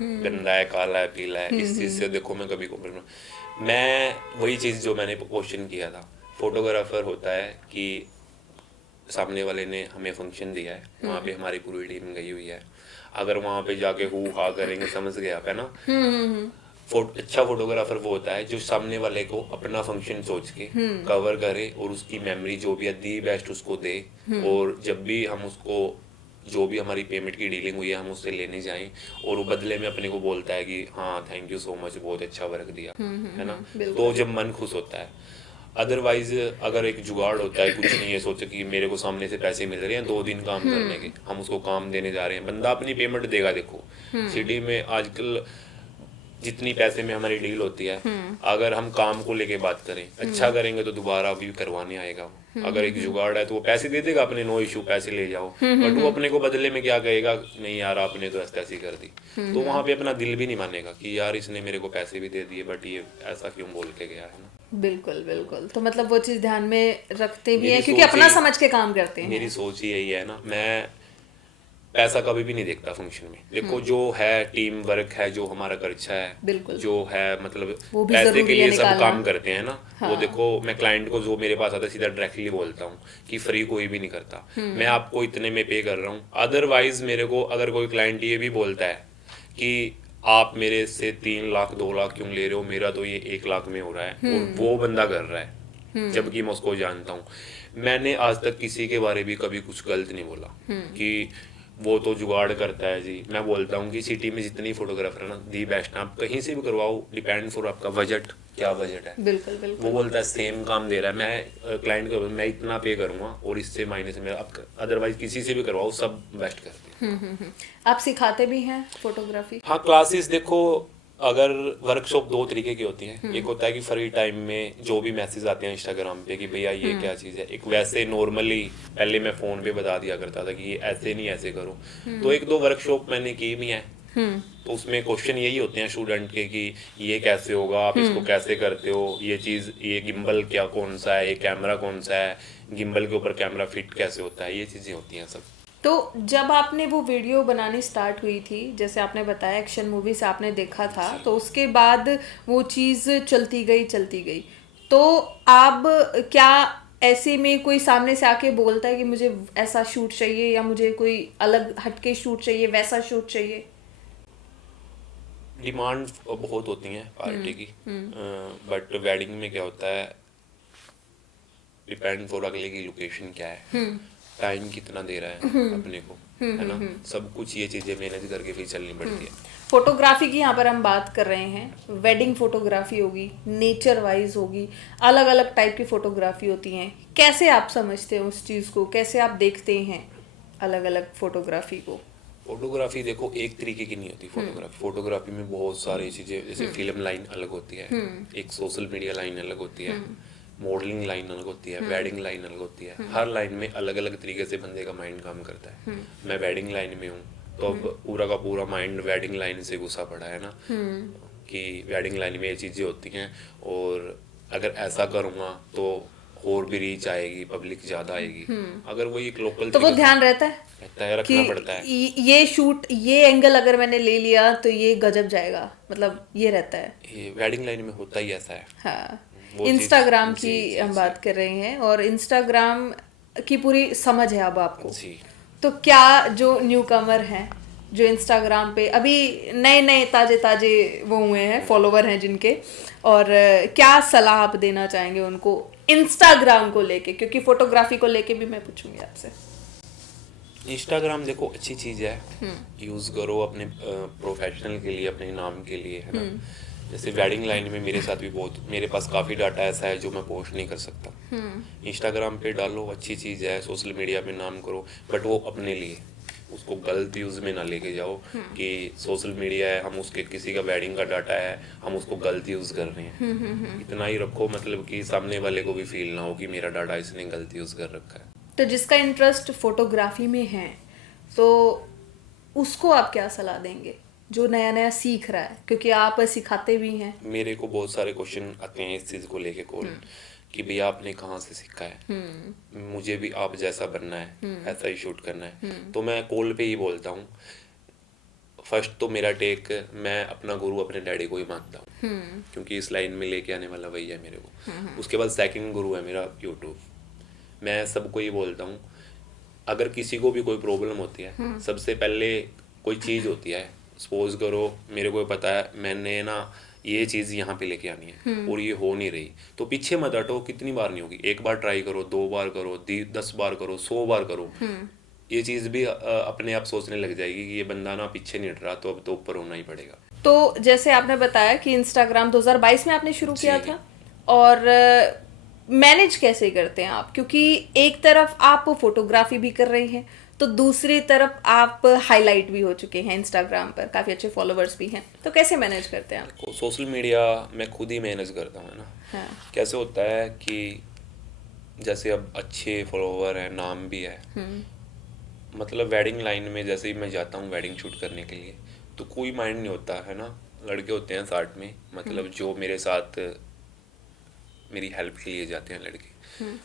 गंदा है, काला है, पीला है, इस चीज़ से देखो मैं कभी मैं वही चीज़ जो मैंने क्वेश्चन किया था, फोटोग्राफर होता है कि सामने वाले ने हमें फंक्शन दिया है, वहाँ पे हमारी पूरी टीम गई हुई है, अगर वहाँ पे जाके हु हा करेंगे, समझ गए आप, है ना। अच्छा फोटोग्राफर वो होता है जो सामने वाले को अपना फंक्शन सोच के कवर करे और उसकी मेमोरी जो भी है दी बेस्ट उसको दे, और जब भी हम उसको जो भी हमारी पेमेंट की डीलिंग हुई है हम उससे लेने जाएं और वो बदले में अपने को बोलता है कि हाँ थैंक यू सो मच, बहुत अच्छा वर्क दिया, है ना। तो जब मन खुश होता है। अदरवाइज अगर एक जुगाड़ होता है, कुछ नहीं है, सोचे कि मेरे को सामने से पैसे मिल रहे हैं 2 दिन काम करने के, हम उसको काम देने जा रहे हैं, बंदा अपनी पेमेंट देगा। देखो सिटी में आजकल जितनी पैसे में हमारी डील होती है, अगर हम काम को लेके बात करें, अच्छा करेंगे तो दोबारा भी करवाने आएगा वो। अगर एक जुगाड़ है तो वो पैसे दे देगा अपने, नो इशू, पैसे ले जाओ। बट वो अपने को बदले में क्या कहेगा, नहीं यार आपने तो ऐसी कर दी, तो वहां पे अपना दिल भी नहीं मानेगा कि यार इसने मेरे को पैसे भी दे दिए बट ये ऐसा क्यों बोल के गया, है ना। बिल्कुल बिल्कुल। तो मतलब वो चीज ध्यान में रखते भी हैं क्योंकि अपना समझ के काम करते हैं। मेरी सोच ही यही है ना, मैं पैसा कभी भी नहीं देखता फंक्शन में। देखो जो है टीम वर्क है, जो हमारा खर्चा है, जो है मतलब पैसे के लिए सब काम करते हैं ना। वो देखो मैं क्लाइंट को जो मेरे पास आता है सीधा डायरेक्टली बोलता हूँ कि फ्री कोई भी नहीं करता, मैं आपको इतने में पे कर रहा हूँ। अदरवाइज मेरे को अगर कोई क्लाइंट ये भी बोलता है कि आप मेरे से 3 लाख 2 लाख क्यों ले रहे हो, मेरा तो ये 1 लाख में हो रहा है, और वो बंदा कर रहा है जबकि मैं उसको जानता हूँ। मैंने आज तक किसी के बारे भी कभी कुछ गलत नहीं बोला कि वो तो जुगाड़ करता है जी। मैं बोलता हूँ कि सिटी में जितनी फोटोग्राफर है ना, दी बेस्ट, आप कहीं से भी करवाओ, डिपेंड फॉर आपका बजट, क्या बजट है। बिल्कुल बिल्कुल। वो बोलता है सेम काम दे रहा है, मैं क्लाइंट को मैं इतना पे करूँगा और इससे माइनस में आप, अदरवाइज किसी से भी करवाओ सब बेस्ट करते हैं। आप सिखाते भी हैं फोटोग्राफी? हाँ, क्लासेस देखो, अगर वर्कशॉप 2 तरीके की होती हैं। एक होता है कि फ्री टाइम में जो भी मैसेज आते हैं इंस्टाग्राम पे कि भैया ये क्या चीज़ है, एक वैसे नॉर्मली पहले मैं फ़ोन पे बता दिया करता था कि ये ऐसे नहीं ऐसे करो। तो 1-2 वर्कशॉप मैंने की भी हैं। तो उसमें क्वेश्चन यही होते हैं स्टूडेंट के कि ये कैसे होगा, आप इसको कैसे करते हो, ये चीज़, ये गिम्बल क्या कौन सा है, ये कैमरा कौन सा है, गिम्बल के ऊपर कैमरा फिट कैसे होता है, ये चीज़ें होती हैं सब। तो जब आपने वो वीडियो बनानी स्टार्ट हुई थी, जैसे आपने बताया एक्शन मूवी से आपने देखा था, तो उसके बाद वो चीज़ चलती गई, तो अब क्या ऐसे में कोई सामने से आके बोलता है कि मुझे ऐसा शूट चाहिए या मुझे कोई अलग हटके शूट चाहिए, वैसा शूट चाहिए? डिमांड बहुत होती हैं पार्टी की, बट वेडिंग में क्या होता है, डिपेंड फॉर अगले की लोकेशन क्या है, टाइम कितना दे रहा है अपने को, है ना। सब कुछ ये चीजें मैनेज करके फिर चलनी पड़ती है। फोटोग्राफी की यहाँ पर हम बात कर रहे हैं, वेडिंग फोटोग्राफी होगी, नेचर वाइज होगी, अलग अलग टाइप की फोटोग्राफी होती हैं। कैसे आप समझते हैं उस चीज़ को, कैसे आप देखते हैं अलग अलग फोटोग्राफी को? फोटोग्राफी देखो एक तरीके की नहीं होती। फोटोग्राफी में बहुत सारी चीजें, जैसे फिल्म लाइन अलग होती है, एक सोशल मीडिया लाइन अलग होती है, मॉडलिंग लाइन अलग होती है, वेडिंग लाइन अलग होती है। हर लाइन में अलग अलग तरीके से बंदे का माइंड काम करता है। मैं वेडिंग लाइन में हूँ तो अब पूरा का पूरा माइंड वेडिंग लाइन से घुसा पड़ा है ना, कि वेडिंग लाइन में ये चीजें होती हैं, और अगर ऐसा करूँगा तो और भी रीच आएगी, पब्लिक ज्यादा आएगी। अगर वो एक लोकल तो वो ध्यान रहता है रखना पड़ता है। ये शूट, ये एंगल अगर मैंने ले लिया तो ये गजब जाएगा, मतलब ये रहता है। ये वेडिंग लाइन में होता ही ऐसा है। हाँ, इंस्टाग्राम की हम बात कर रहे हैं, और इंस्टाग्राम की पूरी समझ है अब आपको जी। तो क्या जो न्यू कमर हैं, जो इंस्टाग्राम पे अभी नए ताजे वो हुए हैं, फॉलोवर हैं जिनके, और क्या सलाह आप देना चाहेंगे उनको इंस्टाग्राम को लेके, क्योंकि फोटोग्राफी को लेके भी मैं पूछूंगी आपसे। इंस्टाग्राम देखो अच्छी चीज़ है, यूज़ करो अपने प्रोफेशनल के लिए, अपने नाम के लिए, है ना। जैसे वेडिंग लाइन में मेरे साथ भी बहुत, मेरे पास काफ़ी डाटा ऐसा है जो मैं पोस्ट नहीं कर सकता। इंस्टाग्राम पे डालो, अच्छी चीज़ है, सोशल मीडिया पे नाम करो, बट वो अपने लिए, उसको गलत यूज़ में ना लेके जाओ कि सोशल मीडिया है, हम उसके किसी का वेडिंग का डाटा है, हम उसको गलत यूज़ कर रहे हैं। इतना ही रखो मतलब कि सामने वाले को भी फील ना हो कि मेरा डाटा इसने गलत यूज़ कर रखा है। तो जिसका इंटरेस्ट फोटोग्राफी में है तो उसको आप क्या सलाह देंगे, जो नया सीख रहा है, क्योंकि आप सिखाते भी हैं? मेरे को बहुत सारे क्वेश्चन आते हैं इस चीज़ को लेके कॉल, कि भैया आपने कहाँ से सीखा है, मुझे भी आप जैसा बनना है, ऐसा ही शूट करना है। तो मैं कॉल पे ही बोलता हूँ, फर्स्ट तो मेरा टेक मैं अपना गुरु अपने डैडी को ही मानता हूँ, क्योंकि इस लाइन में लेके आने वाला वही है मेरे को। उसके बाद सेकंड गुरु है मेरा यूट्यूब। मैं सबको ही बोलता हूँ, अगर किसी को भी कोई प्रॉब्लम होती है, सबसे पहले कोई चीज़ होती है, सपोज करो मेरे को पता है मैंने ना ये चीज़ यहाँ पे लेके आनी है और ये हो नहीं रही, तो पीछे मत हटो, कितनी बार नहीं होगी, एक बार ट्राई करो, 2 बार करो, 10 बार करो, 100 बार करो, ये चीज़ भी अपने आप सोचने लग जाएगी कि ये बंदा ना पीछे नहीं हट रहा, तो अब तो ऊपर होना ही पड़ेगा। तो जैसे आपने बताया कि इंस्टाग्राम 2022 में आपने शुरू किया जी। था, और मैनेज कैसे करते हैं आप, क्योंकि एक तरफ आप फोटोग्राफी भी कर रहे हैं तो दूसरी तरफ आप हाईलाइट भी हो चुके हैं इंस्टाग्राम पर, काफ़ी अच्छे फॉलोवर्स भी हैं, तो कैसे मैनेज करते हैं आप? सोशल मीडिया मैं खुद ही मैनेज करता हूँ, है ना। हाँ। कैसे होता है कि जैसे अब अच्छे फॉलोवर हैं, नाम भी है, मतलब वेडिंग लाइन में जैसे ही मैं जाता हूँ वेडिंग शूट करने के लिए, तो कोई माइंड नहीं होता है ना, लड़के होते हैं साथ में, मतलब जो मेरे साथ मेरी हेल्प के लिए जाते हैं लड़के,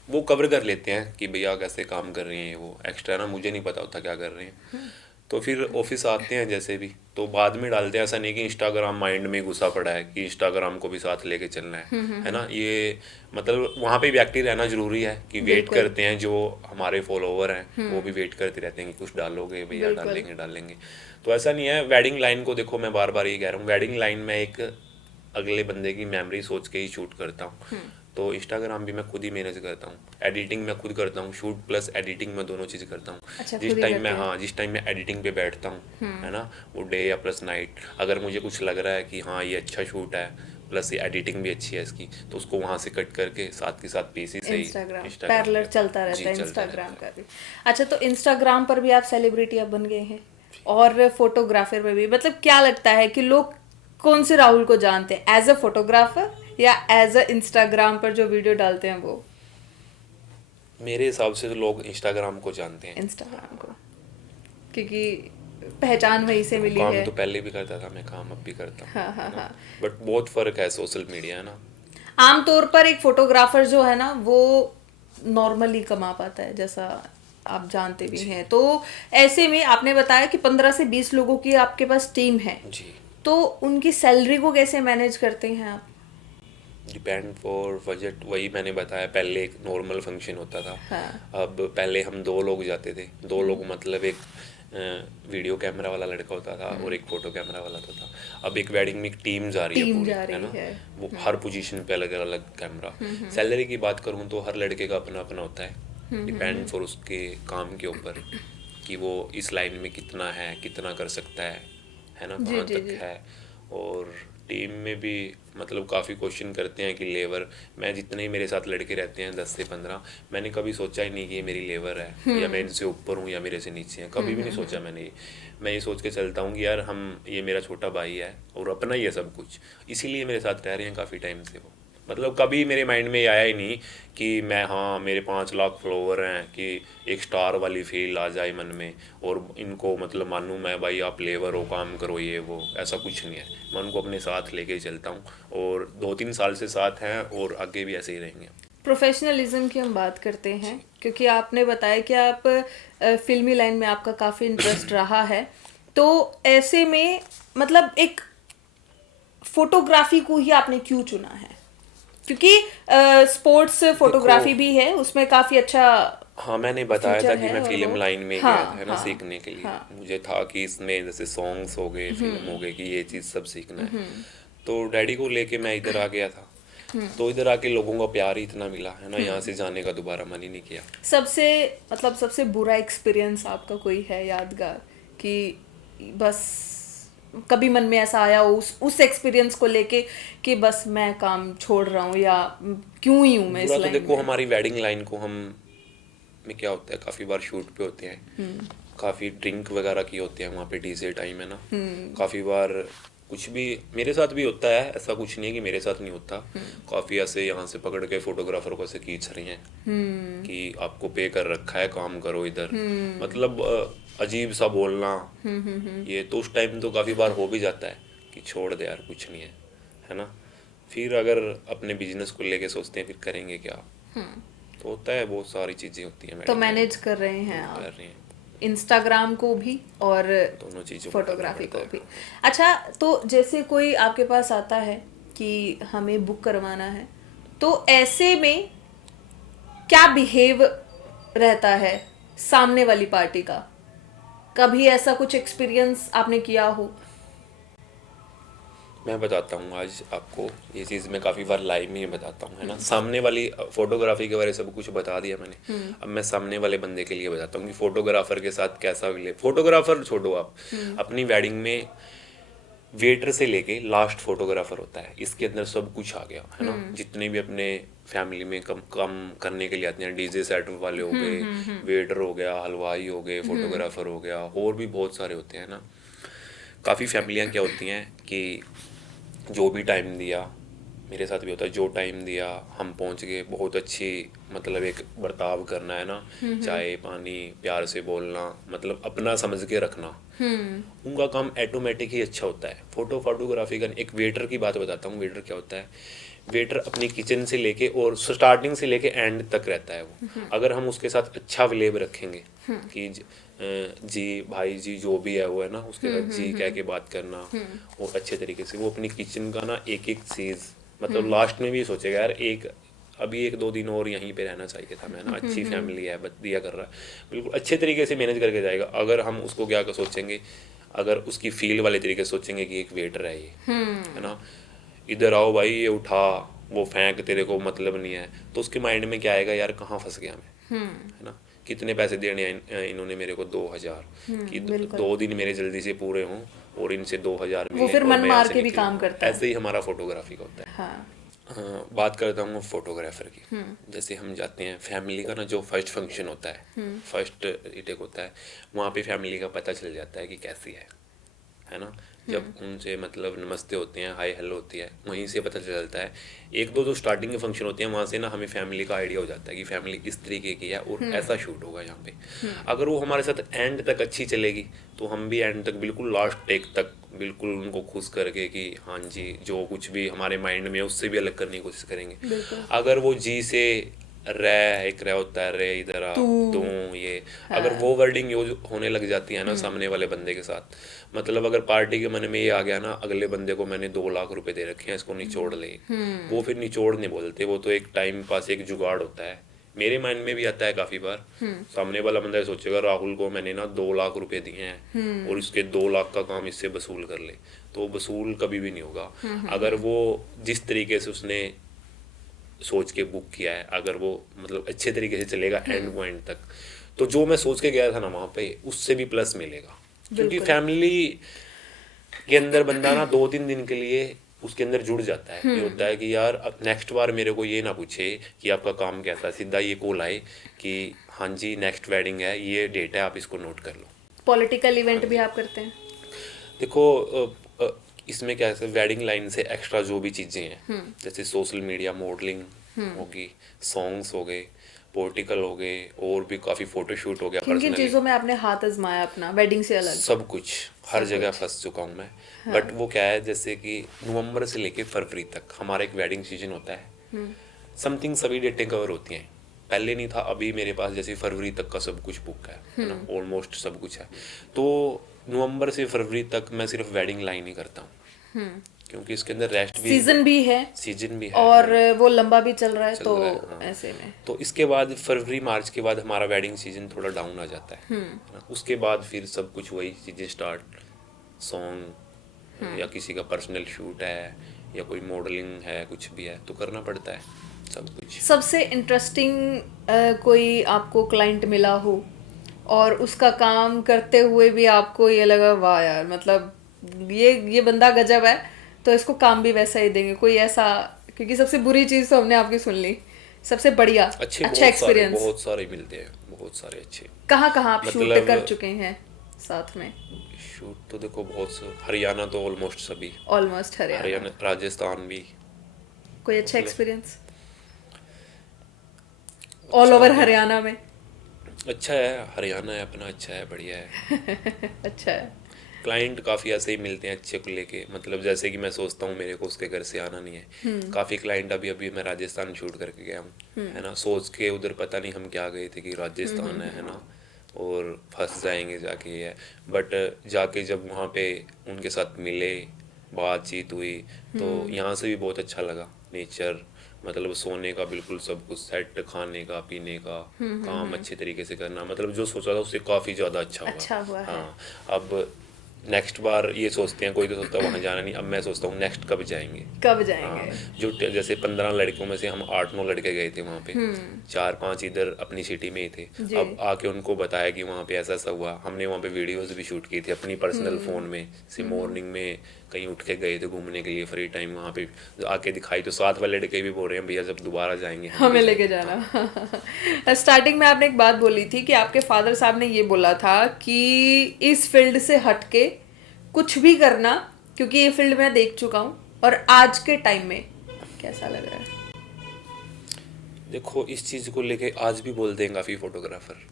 वो कवर कर लेते हैं कि भैया कैसे काम कर रहे हैं, वो एक्स्ट्रा ना मुझे नहीं पता होता क्या कर रहे हैं। तो फिर ऑफिस आते हैं जैसे भी, तो बाद में डालते हैं, ऐसा नहीं कि इंस्टाग्राम माइंड में घुसा पड़ा है कि इंस्टाग्राम को भी साथ लेके चलना है ना। ये मतलब वहाँ पे भी एक्टिव रहना जरूरी है कि वेट करते हैं, जो हमारे फॉलोवर हैं वो भी वेट करते रहते हैं कि कुछ डालोगे भैया, डालेंगे। तो ऐसा नहीं है, वेडिंग लाइन को देखो, मैं बार बार ये कह रहा हूँ, वेडिंग लाइन में एक अगले बंदे की मेमोरी सोच के ही शूट करता हूँ। तो इंस्टाग्राम भी मैं खुद ही मैनेज करता हूँ, एडिटिंग मैं खुद करता हूँ, शूट प्लस एडिटिंग मैं दोनों चीज़ करता हूँ। अच्छा, जिस टाइम मैं एडिटिंग पे बैठता हूँ, है ना, वो डे या प्लस नाइट, अगर मुझे कुछ लग रहा है कि हाँ ये अच्छा शूट है, प्लस ये एडिटिंग भी अच्छी है इसकी, तो उसको वहाँ से कट करके साथ के साथ पीसी से इंस्टाग्राम पैरेलल चलता रहता है इंस्टाग्राम का भी। अच्छा, तो इंस्टाग्राम पर भी आप सेलिब्रिटी अब बन गए हैं, और फोटोग्राफर में भी, मतलब क्या लगता है कि लोग कौन से राहुल को जानते हैं, एज अ फोटोग्राफर या एज अ इंस्टाग्राम पर जो वीडियो डालते हैं वो? मेरे हिसाब से तो लोग इंस्टाग्राम को जानते हैं, इंस्टाग्राम को, क्योंकि पहचान वहीं से मिली काम है। तो पहले भी करता था मैं, काम अब भी करता हूँ, हाँ हाँ हाँ। बट बहुत फर्क है सोशल मीडिया, है ना। आमतौर पर एक फोटोग्राफर जो है ना वो नॉर्मली कमा पाता है, जैसा आप जानते भी हैं। तो ऐसे में आपने बताया कि 15 से 20 लोगों की आपके पास टीम है जी। तो उनकी सैलरी को कैसे मैनेज करते हैं आप? डिपेंड फॉर बजट, वही मैंने बताया, पहले एक नॉर्मल फंक्शन होता था। हाँ। अब पहले हम 2 लोग जाते थे, 2 लोग मतलब एक वीडियो कैमरा वाला लड़का होता था और एक फोटो कैमरा वाला होता था। अब एक वेडिंग में एक टीम जा रही है टीम पूरी, जा है रही ना, है। वो हर पोजीशन पे अलग अलग कैमरा। सैलरी की बात करूँ तो हर लड़के का अपना अपना होता है, डिपेंड फॉर उसके काम के ऊपर कि वो इस लाइन में कितना है, कितना कर सकता है ना, कहाँ तक है। और टीम में भी मतलब काफ़ी क्वेश्चन करते हैं कि लेबर, मैं जितने ही मेरे साथ लड़के रहते हैं 10 से 15, मैंने कभी सोचा ही नहीं कि ये मेरी लेबर है या मैं इनसे ऊपर हूँ या मेरे से नीचे हैं, कभी भी नहीं सोचा मैंने। मैं ये सोच के चलता हूँ कि यार ये मेरा छोटा भाई है और अपना ही है सब कुछ, इसीलिए मेरे साथ रह रहे हैं काफ़ी टाइम से वो। मतलब कभी मेरे माइंड में ये आया ही नहीं कि मैं, हाँ मेरे 5 लाख फॉलोवर हैं, कि एक स्टार वाली फील आ जाए मन में और इनको मतलब मानूँ मैं, भाई आप लेबर हो, काम करो, ये वो, ऐसा कुछ नहीं है। मैं उनको अपने साथ लेके ही चलता हूँ और 2-3 साल से साथ हैं और आगे भी ऐसे ही रहेंगे। प्रोफेशनलिज्म की हम बात करते हैं, क्योंकि आपने बताया कि आप फिल्मी लाइन में आपका काफ़ी इंटरेस्ट रहा है, तो ऐसे में मतलब एक फोटोग्राफी को ही आपने क्यों चुना है? क्योंकि स्पोर्ट्स फोटोग्राफी भी है, उसमें काफ़ी अच्छा। हाँ, मैंने बताया था कि मैं फिल्म लाइन में गया था, है ना, हाँ, सीखने के लिए। हाँ। मुझे था कि इसमें जैसे सॉन्ग्स हो गए, फिल्म हो गए, कि ये चीज़ सब सीखना है। तो डैडी को लेके मैं इधर आ गया था, तो इधर आके लोगों का प्यार ही इतना मिला, है ना, यहाँ से जाने का दोबारा मन ही नहीं किया। सबसे बुरा एक्सपीरियंस आपका कोई है यादगार, कि बस कभी मन में ऐसा आया हो उस एक्सपीरियंस को लेके कि बस मैं काम छोड़ रहा हूँ, या क्यों ही हूँ मैं इस बुरा तो लाइन देखो, में? हमारी वेडिंग लाइन को हम में क्या होता है, काफ़ी बार शूट पे होते हैं, काफ़ी ड्रिंक वगैरह की होती है वहाँ पे, डीजे टाइम, है ना। काफ़ी बार कुछ भी मेरे साथ भी होता है, ऐसा कुछ नहीं है कि मेरे साथ नहीं होता। काफ़ी ऐसे यहाँ से पकड़ के फोटोग्राफर को ऐसे खींच रही हैं कि आपको पे कर रखा है, काम करो इधर, मतलब अजीब सा बोलना। ये तो उस टाइम तो काफ़ी बार हो भी जाता है कि छोड़ दे यार, कुछ नहीं है ना। फिर अगर अपने बिजनेस को लेके सोचते हैं फिर करेंगे क्या, तो होता है, बहुत सारी चीज़ें होती हैं। तो मैनेज कर रहे हैं कर आप रहे हैं इंस्टाग्राम को भी और दोनों चीज़ों को, फोटोग्राफी करना को पड़ता भी। है। अच्छा, तो जैसे कोई आपके पास आता है कि हमें बुक करवाना है, तो ऐसे में क्या बिहेव रहता है सामने वाली पार्टी का? कभी ऐसा कुछ एक्सपीरियंस आपने किया हो? मैं बताता हूँ आज आपको ये चीज़ मैं काफ़ी बार लाइव में ही बताता हूँ, है ना। सामने वाली फोटोग्राफी के बारे में सब कुछ बता दिया मैंने। अब मैं सामने वाले बंदे के लिए बताता हूँ कि फोटोग्राफर के साथ कैसा मिले। फोटोग्राफर छोड़ो आप, अपनी वेडिंग में वेटर से लेके लास्ट फोटोग्राफर होता है, इसके अंदर सब कुछ आ गया, है ना। जितने भी अपने फैमिली में कम कम करने के लिए आते हैं, डीजे सेट वाले हो गए, वेटर हो गया, हलवाई हो गए, फोटोग्राफर हो गया, और भी बहुत सारे होते हैं ना। काफ़ी फैमिलियाँ क्या होती हैं कि जो भी टाइम दिया, मेरे साथ भी होता है, जो टाइम दिया हम पहुंच गए, बहुत अच्छी मतलब एक बर्ताव करना, है ना। चाय पानी प्यार से बोलना, मतलब अपना समझ के रखना, उनका काम ऑटोमेटिक ही अच्छा होता है। फोटोग्राफी का एक वेटर की बात बताता हूँ। वेटर क्या होता है, वेटर अपनी किचन से लेके और स्टार्टिंग से लेके एंड तक रहता है वो। अगर हम उसके साथ अच्छा विलेब रखेंगे कि जी भाई जी जो भी है वो, है ना, उसके साथ जी कह के बात करना, और अच्छे तरीके से वो अपनी किचन का ना एक एक चीज़, मतलब लास्ट में भी सोचेगा यार अभी एक दो दिन और यहीं पे रहना चाहिए था मैं, ना। अच्छी फैमिली है, दिया कर रहा है, बिल्कुल अच्छे तरीके से मैनेज करके जाएगा। अगर हम उसको क्या कर सोचेंगे, अगर उसकी फील वाले तरीके से सोचेंगे कि एक वेटर है ये, है ना, इधर आओ भाई, ये उठा, वो फेंक, तेरे को मतलब नहीं है, तो उसके माइंड में क्या आएगा, यार कहाँ फंस गया मैं, है ना। कितने पैसे देने इन्होंने मेरे को, 2,000, कि 2 दिन मेरे जल्दी से पूरे हों और इनसे 2,000 वो मिले फिर और मन मैं यहाँ मार से के भी निकलूँ। काम करता है। ऐसे ही हमारा फोटोग्राफी का होता है। हाँ। बात करता हूँ फोटोग्राफर की। जैसे हम जाते हैं फैमिली का ना, जो फर्स्ट फंक्शन होता है, फर्स्ट इटेक होता है, वहाँ पे फैमिली का पता चल जाता है कि कैसी है ना। जब उनसे मतलब नमस्ते होते हैं, हाय हेलो होती है, वहीं से पता चलता है। एक दो जो स्टार्टिंग के फंक्शन होते हैं, वहाँ से ना हमें फैमिली का आइडिया हो जाता है कि फैमिली इस तरीके की है और ऐसा शूट होगा यहाँ पे। अगर वो हमारे साथ एंड तक अच्छी चलेगी, तो हम भी एंड तक बिल्कुल लास्ट टेक तक बिल्कुल उनको खुश करके कि हाँ जी, जो कुछ भी हमारे माइंड में है उससे भी अलग करने की कोशिश करेंगे। अगर वो जी से एक रह होता है, रे इधर आ, तू, ये अगर वो वर्डिंग यूज होने लग जाती है ना सामने वाले बंदे के साथ, मतलब अगर पार्टी के मन में ये आ गया ना, अगले बंदे को मैंने 2 लाख रुपए दे रखे हैं, इसको निचोड़ ले, वो फिर निचोड़ नहीं बोलते, वो तो एक टाइम पास, एक जुगाड़ होता है। मेरे माइंड में भी आता है काफी बार, सामने वाला बंदा सोचेगा राहुल को मैंने ना 2 लाख रुपए दिए हैं और इसके 2 लाख का काम इससे वसूल कर ले, तो वसूल कभी भी नहीं होगा। अगर वो जिस तरीके से उसने सोच के बुक किया है, अगर वो मतलब अच्छे तरीके से चलेगा एंड पॉइंट तक, तो जो मैं सोच के गया था ना वहाँ पे, उससे भी प्लस मिलेगा। क्योंकि फैमिली के अंदर बंदा ना 2-3 दिन के लिए उसके अंदर जुड़ जाता है। ये होता है कि यार अब नेक्स्ट बार मेरे को ये ना पूछे कि आपका काम कैसा, सीधा ये कॉल आए कि हाँ जी नेक्स्ट वेडिंग है, ये डेट है, आप इसको नोट कर लो। पॉलिटिकल इवेंट भी आप करते हैं? देखो इसमें क्या है, वेडिंग लाइन से एक्स्ट्रा जो भी चीज़ें हैं, जैसे सोशल मीडिया, मॉडलिंग होगी, सॉन्ग्स हो गए, पॉलिटिकल हो गए, और भी काफ़ी फोटोशूट हो गया। किन किन चीज़ों में आपने हाथ आजमाया अपना वेडिंग से अलग? सब कुछ, हर जगह फंस चुका हूँ मैं। बट वो क्या है, जैसे कि नवंबर से लेके फरवरी तक हमारा एक वेडिंग सीजन होता है। समथिंग सभी डेटें कवर होती हैं, पहले नहीं था, अभी मेरे पास जैसे फरवरी तक का सब कुछ बुक है ना, ऑलमोस्ट सब कुछ है। तो नवंबर से फरवरी तक मैं सिर्फ वेडिंग लाइन ही करता हूँ, क्योंकि इसके अंदर रेस्ट भी, सीजन भी है, और वो लंबा भी चल रहा है, तो हाँ। ऐसे में तो इसके बाद फरवरी मार्च के बाद हमारा वेडिंग सीजन थोड़ा डाउन आ जाता है ना? उसके बाद फिर सब कुछ वही चीज़ें स्टार्ट, सॉन्ग या किसी का पर्सनल शूट है या कोई मॉडलिंग है, कुछ भी है तो करना पड़ता है सब कुछ। सबसे इंटरेस्टिंग कोई आपको क्लाइंट मिला हो और उसका काम करते हुए भी आपको ये लगा वाह यार, मतलब ये बंदा गजब है, तो इसको काम भी वैसा ही देंगे, कोई ऐसा? क्योंकि सबसे बुरी चीज़ तो हमने आपकी सुन ली, सबसे बढ़िया अच्छा एक्सपीरियंस? बहुत सारे मिलते हैं, बहुत सारे अच्छे। कहाँ कहाँ आप मतलब शूट कर चुके हैं साथ में? शूट तो देखो बहुत से, हरियाणा तो ऑलमोस्ट सभी, ऑलमोस्ट हरियाणा, राजस्थान भी। कोई अच्छा एक्सपीरियंस ऑल ओवर हरियाणा में? अच्छा है, हरियाणा है अपना, अच्छा है, बढ़िया है। अच्छा है। क्लाइंट काफ़ी ऐसे ही मिलते हैं अच्छे को लेके, मतलब जैसे कि मैं सोचता हूँ मेरे को उसके घर से आना नहीं है। काफ़ी क्लाइंट अभी अभी मैं राजस्थान शूट करके गया हूँ, है ना, सोच के उधर पता नहीं हम क्या गए थे कि राजस्थान है ना, और फंस जाएंगे जाके, है। बट जाके जब वहाँ पे उनके साथ मिले, बातचीत हुई, तो यहाँ से भी बहुत अच्छा लगा, नेचर मतलब सोने का बिल्कुल सब कुछ सेट, खाने का, पीने का, काम अच्छे तरीके से करना, मतलब जो सोचा था उससे काफ़ी ज़्यादा अच्छा हुआ है। हाँ। अब नेक्स्ट बार ये सोचते हैं, कोई तो सोचता है वहाँ जाना नहीं, अब मैं सोचता हूँ नेक्स्ट कब जाएंगे। कब हाँ, जाएंगे। जो जैसे 15 लड़कों में से हम 8-9 लड़के गए थे वहाँ पे, 4-5 इधर अपनी सिटी में ही थे। जी। अब आके उनको बताया कि वहाँ पे ऐसा ऐसा हुआ, हमने वहाँ पे वीडियोस भी शूट की थी अपनी पर्सनल फ़ोन में से। मॉर्निंग में कहीं उठ के गए थे घूमने के लिए फ्री टाइम, वहाँ पे आके दिखाई तो साथ वाले लड़के भी बोल रहे हैं भैया जब दोबारा जाएंगे हम हमें भी लेके जाएंगे। जाना। स्टार्टिंग में आपने एक बात बोली थी कि आपके फादर साहब ने ये बोला था कि इस फील्ड से हटके कुछ भी करना, क्योंकि ये फील्ड मैं देख चुका हूँ। और आज के टाइम में कैसा लग रहा है? देखो इस चीज़ को लेके आज भी बोलते हैं काफ़ी फोटोग्राफर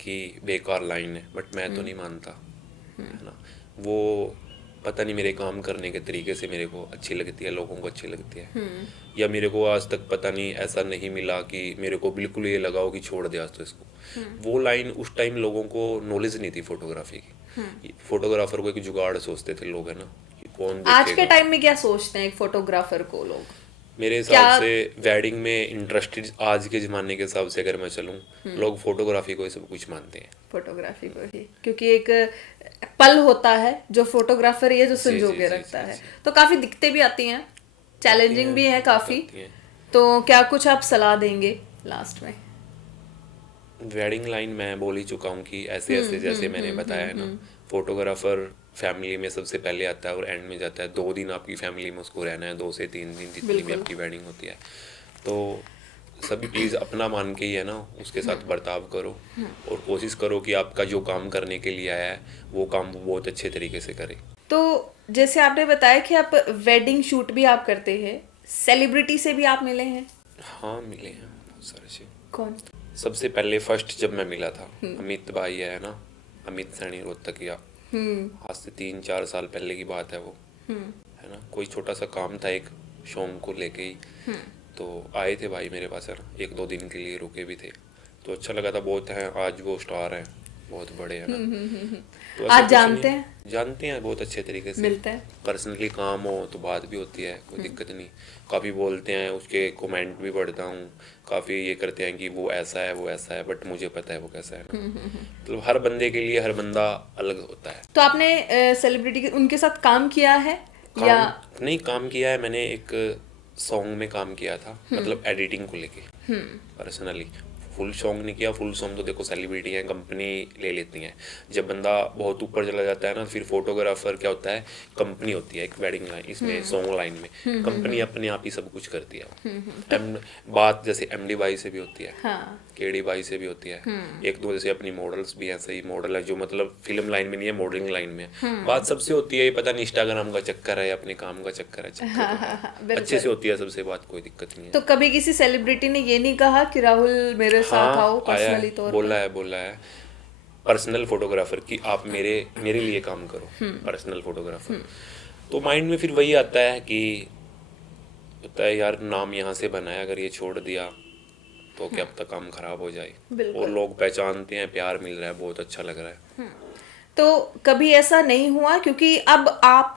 कि बेकार लाइन है, बट मैं तो नहीं मानता, है ना। वो पता नहीं मेरे काम करने के तरीके से मेरे को अच्छी लगती है, लोगों को अच्छी लगती है, या मेरे को आज तक पता नहीं ऐसा नहीं मिला कि मेरे को बिल्कुल ये लगा हो कि छोड़ दे आज तो इसको। वो लाइन उस टाइम लोगों को नॉलेज नहीं थी फोटोग्राफी की। फोटोग्राफर को एक जुगाड़ सोचते थे लोग, है ना, कि कौन आज के देखेगा। टाइम में क्या सोचते हैं एक फोटोग्राफर को लोग? मेरे हिसाब क्या से वेडिंग में इंटरेस्टेड आज के ज़माने के हिसाब से अगर मैं चलूँ, लोग फोटोग्राफी को ही सब कुछ मानते हैं। फोटोग्राफी को ही, क्योंकि एक पल होता है जो फोटोग्राफर ये जो जी संजो जी के जी रखता जी है। जी। तो काफी दिक्कतें भी आती हैं, चैलेंजिंग भी है बहुत काफी। आती हैं। तो क्या कुछ आप सलाह देंगे लास्ट में? वेडिंग लाइन मैं बोल ही चुका हूँ कि ऐसे ऐसे जैसे मैंने बताया है ना, फोटोग्राफर फैमिली में सबसे पहले आता है और एंड में जाता है। 2 दिन आपकी फैमिली में उसको रहना है, 2 से 3 दिन जितनी भी बिल्कुल। आपकी वेडिंग होती है। तो सभी प्लीज़ अपना मान के ही है ना उसके साथ बर्ताव करो, और कोशिश करो कि आपका जो काम करने के लिए आया है वो काम वो बहुत अच्छे तरीके से करे। तो जैसे आपने बताया कि आप वेडिंग शूट भी आप करते हैं, सेलिब्रिटी से भी आप मिले हैं? हाँ मिले हैं बहुत सारे से। कौन? सबसे पहले फर्स्ट जब मैं मिला था, अमित भाई है ना, अमित सैनी रोहतकिया, आज से 3-4 साल पहले की बात है वो, है ना। कोई छोटा सा काम था एक शौक को लेके ही, तो आए थे भाई मेरे पास, है ना, 1-2 दिन के लिए रुके भी थे, तो अच्छा लगा था बहुत। है आज वो स्टार हैं, बहुत बड़े हैं ना। तो ऐसा आज कुछ जानते नहीं, हैं? जानते हैं बहुत अच्छे तरीके से, मिलते हैं? पर्सनली काम हो तो बात भी होती है, कोई दिक्कत नहीं। काफ़ी बोलते हैं, उसके कमेंट भी पढ़ता हूँ, काफ़ी ये करते हैं कि वो ऐसा है वो ऐसा है, बट मुझे पता है वो कैसा है ना। मतलब हर बंदे के लिए हर बंदा अलग होता है। तो आपने सेलिब्रिटी उनके साथ काम किया है या? काम नहीं, काम किया है मैंने, एक सॉन्ग में काम किया था, मतलब एडिटिंग को लेके पर्सनली। फुल सॉन्ग नहीं किया, फुल सॉन्ग तो देखो सेलिब्रिटी हैं, कंपनी ले लेती हैं। जब बंदा बहुत ऊपर चला जाता है ना, फिर फोटोग्राफर क्या होता है, कंपनी होती है एक वेडिंग लाइन, इसमें सॉन्ग लाइन में कंपनी अपने आप ही सब कुछ करती है। बात जैसे एमडी भाई से भी होती है, हाँ। केडी भाई से भी होती है, एक दो जैसे अपनी मॉडल्स भी हैं, सही मॉडल है जो मतलब फिल्म लाइन में नहीं है, मॉडलिंग लाइन में है। बात सबसे होती है, ये पता नहीं इंस्टाग्राम का चक्कर है या अपने काम का चक्कर है, चक्कर हाँ, तो है। हाँ, हाँ, बिल्कुल। अच्छे से होती है सबसे बात, कोई दिक्कत नहीं है। तो कभी किसी सेलिब्रिटी ने ये नहीं कहा कि राहुल मेरे साथ आओ हाँ आया पर्सनली है, तौर बोला है पर्सनल फोटोग्राफर कि आप मेरे लिए काम करो, पर्सनल फोटोग्राफर। तो माइंड में फिर वही आता है कि होता है यार, नाम यहाँ से बनाया, अगर ये छोड़ दिया तो क्या पता काम खराब हो जाए। बिल्कुल। और लोग पहचानते हैं, प्यार मिल रहा है, बहुत अच्छा लग रहा है। तो कभी ऐसा नहीं हुआ, क्योंकि अब आप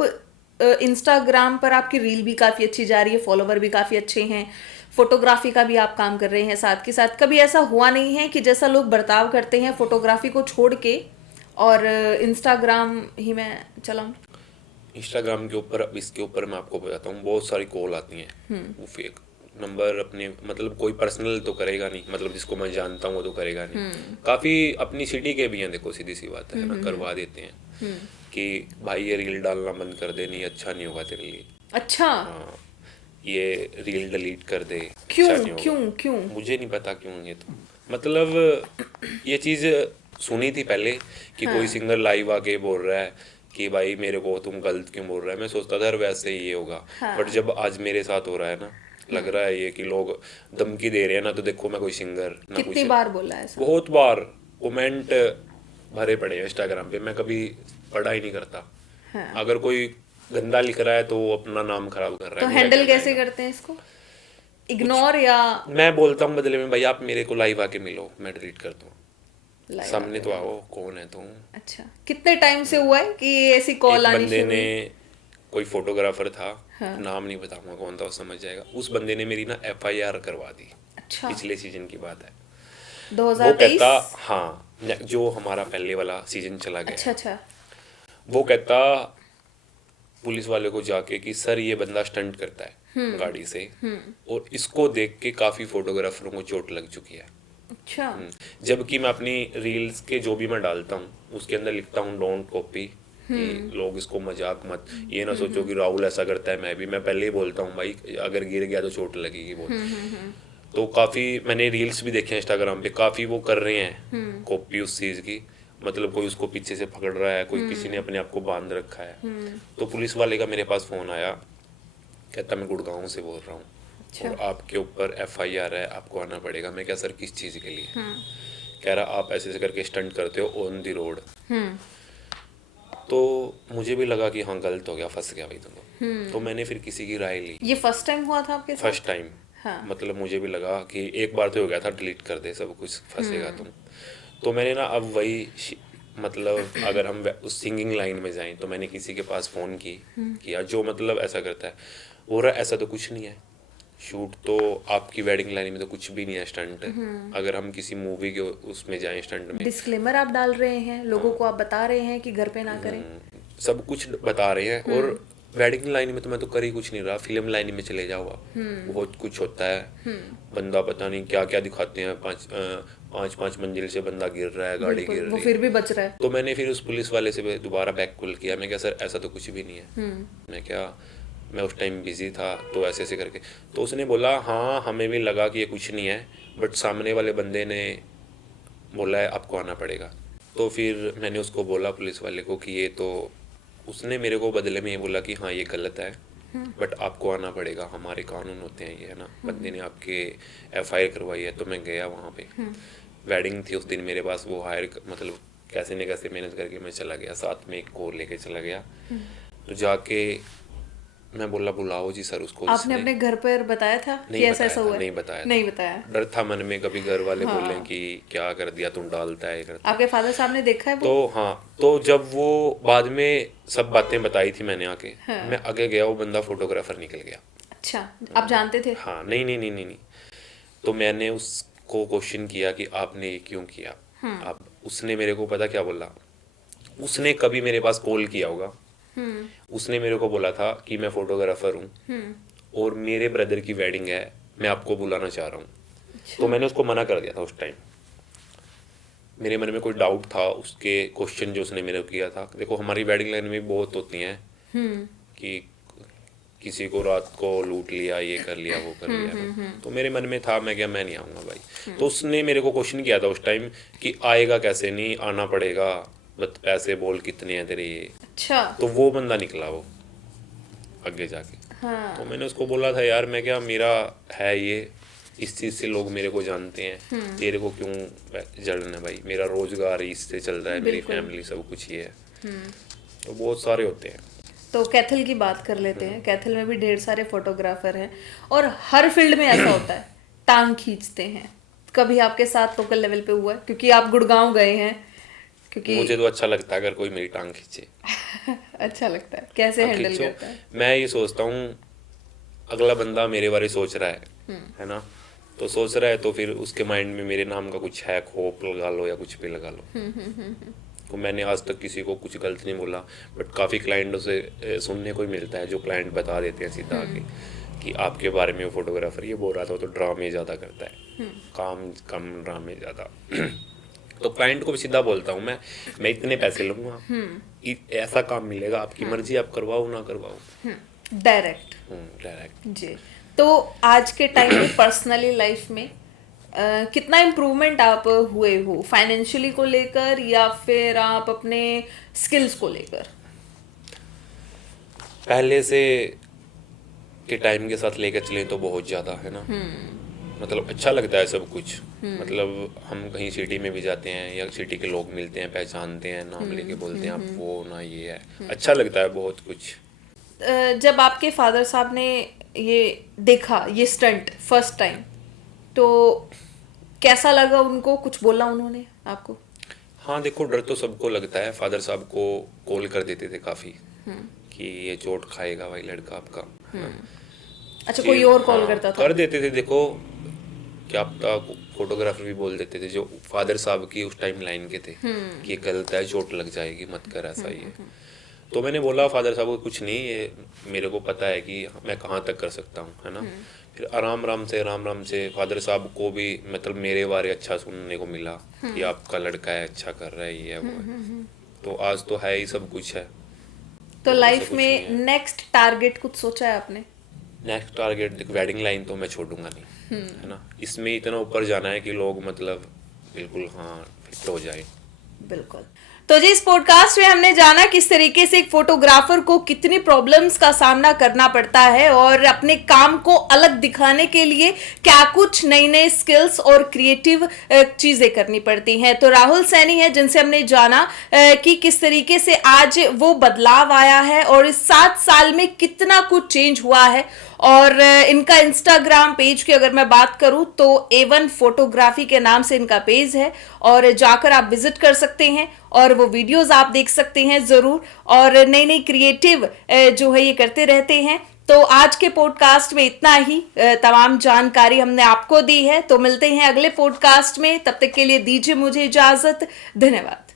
इंस्टाग्राम पर आपकी रील भी काफ़ी अच्छी जा रही है, फॉलोवर भी काफ़ी अच्छे हैं, फोटोग्राफी का भी आप काम कर रहे हैं साथ के साथ, कभी ऐसा हुआ नहीं है कि जैसा लोग बर्ताव करते हैं फोटोग्राफी को छोड़ के और इंस्टाग्राम ही मैं चलाऊं? इंस्टाग्राम के ऊपर, अब इसके ऊपर मैं आपको बताता हूँ, बहुत सारी कॉल आती हैं, वो फेक नंबर अपने, मतलब कोई पर्सनल तो करेगा नहीं, मतलब जिसको मैं जानता हूँ वो तो करेगा नहीं। काफ़ी अपनी सिटी के भी हैं, देखो सीधी सी बात है ना, करवा देते हैं कि भाई ये रील डालना बंद कर दे, नहीं अच्छा नहीं होगा तेरे लिए। अच्छा। हाँ, ये रील डिलीट कर दे, क्यों अच्छा नहीं होगा। क्यों क्यों? मुझे नहीं पता क्यों, ये तो मतलब ये चीज़ सुनी थी पहले कि कोई सिंगर लाइव आके बोल रहा है कि भाई मेरे को तुम गलत क्यों बोल रहा है। मैं सोचता था यार वैसे ही ये होगा, बट जब आज मेरे साथ हो रहा है ना, लग रहा है ये कि लोग धमकी दे रहे हैं ना। तो देखो मैं कोई सिंगर ना, कितनी कुछ बार बोला है ऐसा? बहुत बार कमेंट भरे पड़े हैं इंस्टाग्राम पे, मैं कभी पढ़ा ही नहीं करता। हाँ। अगर कोई गंदा लिख रहा है तो वो अपना नाम खराब कर रहा तो है। मेरा हैंडल कहना कैसे है ना। करते हैं इसको? इग्नोर या मैं बोलता हूँ बदले में, भाई आप मेरे को लाइव आके मिलो, मैं डिलीट कर दूँ, लाइव सामने तो आओ, कौन है तुम। अच्छा, कितने टाइम से हुआ है कि ऐसी एक कॉल आनी बंदे शुरू ने हुई? कोई फोटोग्राफर था, नाम नहीं बताऊंगा कौन था, वो समझ जाएगा। उस बंदे ने मेरी ना FIR करवा दी। अच्छा, पिछले सीजन की बात है। 2023। वो कहता, हाँ, जो हमारा पहले वाला सीजन चला गया, अच्छा अच्छा। वो कहता पुलिस वाले को जाके कि सर ये बंदा स्टंट करता है गाड़ी से, और इसको देख के काफी फोटोग्राफरों को चोट लग चुकी है। अच्छा। जबकि मैं अपनी रील्स के जो भी मैं डालता हूँ उसके अंदर लिखता हूँ डोंट कॉपी, कि लोग इसको मजाक मत, ये ना सोचो कि राहुल ऐसा करता है मैं पहले ही बोलता हूँ भाई अगर गिर गया तो चोट लगेगी बहुत। तो काफी मैंने रील्स भी देखे इंस्टाग्राम पे, काफी वो कर रहे हैं कॉपी उस चीज की, मतलब कोई उसको पीछे से पकड़ रहा है, कोई किसी ने अपने आप को बांध रखा है। तो पुलिस वाले का मेरे पास फोन आया, कहता मैं गुड़गांव से बोल रहा हूँ, अच्छा। और आपके ऊपर FIR है, आपको आना पड़ेगा। मैं क्या सर किस चीज़ के लिए? कह रहा आप ऐसे ऐसे करके स्टंट करते हो ऑन दी रोड। तो मुझे भी लगा कि हाँ गलत हो गया, फंस गया भाई तुम। तो मैंने फिर किसी की राय ली। ये फर्स्ट टाइम हुआ था आपके साथ? First time. हाँ। मतलब मुझे भी लगा कि एक बार तो हो गया था, डिलीट कर दे सब कुछ, फंसेगा तुम। तो मैंने ना अब वही मतलब अगर हम उस सिंगिंग लाइन में जाएं तो मैंने किसी के पास फ़ोन किया जो मतलब ऐसा करता है, वो रहा ऐसा तो कुछ नहीं है, शूट तो आपकी वेडिंग लाइन में तो कुछ भी नहीं है स्टंट। अगर हम किसी मूवी के उसमें जाएं स्टंट में, डिस्क्लेमर आप डाल रहे हैं, लोगों को आप बता रहे हैं कि घर पे ना करें। सब कुछ बता रहे हैं। और वेडिंग लाइन में तो मैं तो कर ही कुछ नहीं रहा, फिल्म लाइन में चले जाओ आप, बहुत कुछ होता है। बंदा पता नहीं क्या क्या दिखाते हैं, पाँच मंजिल से बंदा गिर रहा है, गाड़ी गिर वो रही फिर है। भी बच रहा है। तो मैंने फिर उस पुलिस वाले से दोबारा बैक कॉल किया, मैं क्या सर ऐसा तो कुछ भी नहीं है। मैं उस टाइम बिजी था तो ऐसे ऐसे करके, तो उसने बोला हाँ हमें भी लगा कि ये कुछ नहीं है, बट सामने वाले बंदे ने बोला है आपको आना पड़ेगा। तो फिर मैंने उसको बोला पुलिस वाले को कि ये तो, उसने मेरे को बदले में ये बोला कि हाँ ये गलत है, बट आपको आना पड़ेगा, हमारे कानून होते हैं ये, है ना। बंदे ने आपके FIR करवाई है। तो मैं गया वहाँ पे, वेडिंग थी उस दिन मेरे पास, वो मतलब कैसे न कैसे मेहनत करके मैं चला गया, साथ में एक कोर लेके चला गया। तो जाके मैं बोला बुलाओ जी सर उसको। आपने अपने घर पर बताया था कि ऐसा ऐसा हुआ है? नहीं बताया, नहीं बताया। डर था मन में, कभी घर वाले बोले कि क्या कर दिया तुम, डालता है, करता। आपके फादर साहब ने देखा है वो? तो हाँ, तो जब वो बाद में सब बातें बताई थी मैंने आके, मैं आगे गया, वो बंदा फोटोग्राफर निकल गया। अच्छा, आप जानते थे? हाँ, नहीं। तो मैंने उसको क्वेश्चन किया कि आपने ये क्यों किया। आप, उसने मेरे को पता क्या बोला, उसने कभी मेरे पास कॉल किया होगा, उसने मेरे को बोला था कि मैं फोटोग्राफर हूँ और मेरे ब्रदर की वेडिंग है, मैं आपको बुलाना चाह रहा हूँ। तो मैंने उसको मना कर दिया था उस टाइम। मेरे मन में कोई डाउट था उसके क्वेश्चन जो उसने मेरे को किया था। देखो हमारी वेडिंग लाइन में बहुत होती हैं कि किसी को रात को लूट लिया, ये कर लिया, वो कर लिया। तो मेरे मन में था, मैं क्या मैं नहीं आऊँगा भाई। तो उसने मेरे को क्वेश्चन किया था उस टाइम कि आएगा कैसे, नहीं आना पड़ेगा, बस पैसे बोल कितने हैं तेरे ये। अच्छा। तो वो बंदा निकला वो आगे जाके। हाँ। तो मैंने उसको बोला था यार मैं क्या, मेरा है ये, इस चीज़ से लोग मेरे को जानते हैं, तेरे को क्यों जड़ना है भाई, मेरा रोजगार इससे चल रहा है, मेरी फैमिली सब कुछ ये है। तो बहुत सारे होते हैं। तो कैथल की बात कर लेते हैं। कैथल में भी ढेर सारे फोटोग्राफर हैं और हर फील्ड में ऐसा होता है, टांग खींचते हैं। कभी आपके साथ लोकल लेवल पे हुआ है? क्योंकि आप गुड़गांव गए हैं। क्योंकि मुझे तो अच्छा लगता है अगर कोई मेरी टांग खींचे। अच्छा लगता है? कैसे हैंडल खींचो। करता है? मैं ये सोचता हूँ अगला बंदा मेरे बारे सोच रहा है ना, तो सोच रहा है तो फिर उसके माइंड में मेरे नाम का कुछ है, खोप लगा लो या कुछ भी लगा लो। तो मैंने आज तक किसी को कुछ गलत नहीं बोला, बट काफ़ी क्लाइंटों से सुनने को ही मिलता है जो क्लाइंट बता देते हैं सीधा आके कि आपके बारे में वो फोटोग्राफर ये बोल रहा था, तो ड्रामे ज़्यादा करता है, काम कम ड्रामे ज़्यादा। तो क्लाइंट को भी सीधा बोलता हूँ मैं इतने पैसे लूँगा, ऐसा काम मिलेगा, आपकी मर्जी, आप करवाओ ना करवाओ। डायरेक्ट जी। तो आज के टाइम में पर्सनली लाइफ में कितना इम्प्रूवमेंट आप हुए हो, फाइनेंशियली को लेकर या फिर आप अपने स्किल्स को लेकर? पहले से के टाइम के साथ लेकर चलें तो बहुत ज़्यादा है ना। मतलब अच्छा लगता है सब कुछ। मतलब हम कहीं सिटी में भी जाते हैं या सिटी के लोग मिलते हैं, पहचानते हैं, नाम लेके बोलते हैं आप वो ना ये है, अच्छा लगता है बहुत कुछ। जब आपके फादर साहब ने ये देखा, ये स्टंट फर्स्ट टाइम, तो कैसा लगा उनको? कुछ बोला उन्होंने आपको? हाँ देखो, डर तो सबको लगता है। फादर साहब को कॉल कर देते थे काफ़ी कि ये चोट खाएगा भाई लड़का आपका, है ना। अच्छा, कोई और कॉल हाँ, करता था? कर देते थे। देखो क्या पता फोटोग्राफर भी बोल देते थे जो फादर साहब की उस टाइम लाइन के थे कि ये गलत है, चोट लग जाएगी, मत कर ऐसा ही है। तो मैंने बोला फादर साहब को कुछ नहीं, ये मेरे को पता है कि मैं कहाँ तक कर सकता हूँ, है ना। फिर आराम आराम से फादर साहब को भी मतलब मेरे बारे अच्छा सुनने को मिला कि आपका लड़का है, अच्छा कर रहा है, ये है वो है। तो आज तो है ही, सब कुछ है। तो ऐसा लाइफ कुछ नहीं में है। नेक्स्ट टारगेट कुछ सोचा है आपने? नेक्स्ट टारगेट देख, वेडिंग लाइन तो मैं छोड़ूंगा नहीं, है ना। इसमें इतना ऊपर जाना है कि लोग मतलब बिल्कुल हाँ फिट हो जाए। बिल्कुल। तो जी, इस पॉडकास्ट में हमने जाना किस तरीके से एक फोटोग्राफर को कितनी प्रॉब्लम्स का सामना करना पड़ता है और अपने काम को अलग दिखाने के लिए क्या कुछ नई नई स्किल्स और क्रिएटिव चीजें करनी पड़ती हैं। तो राहुल सैनी है जिनसे हमने जाना कि किस तरीके से आज वो बदलाव आया है और इस 7 साल में कितना कुछ चेंज हुआ है। और इनका इंस्टाग्राम पेज की अगर मैं बात करूं तो A1 फोटोग्राफी के नाम से इनका पेज है और जाकर आप विजिट कर सकते हैं और वो वीडियोस आप देख सकते हैं जरूर। और नई नई क्रिएटिव जो है ये करते रहते हैं। तो आज के पॉडकास्ट में इतना ही, तमाम जानकारी हमने आपको दी है। तो मिलते हैं अगले पॉडकास्ट में, तब तक के लिए दीजिए मुझे इजाजत। धन्यवाद।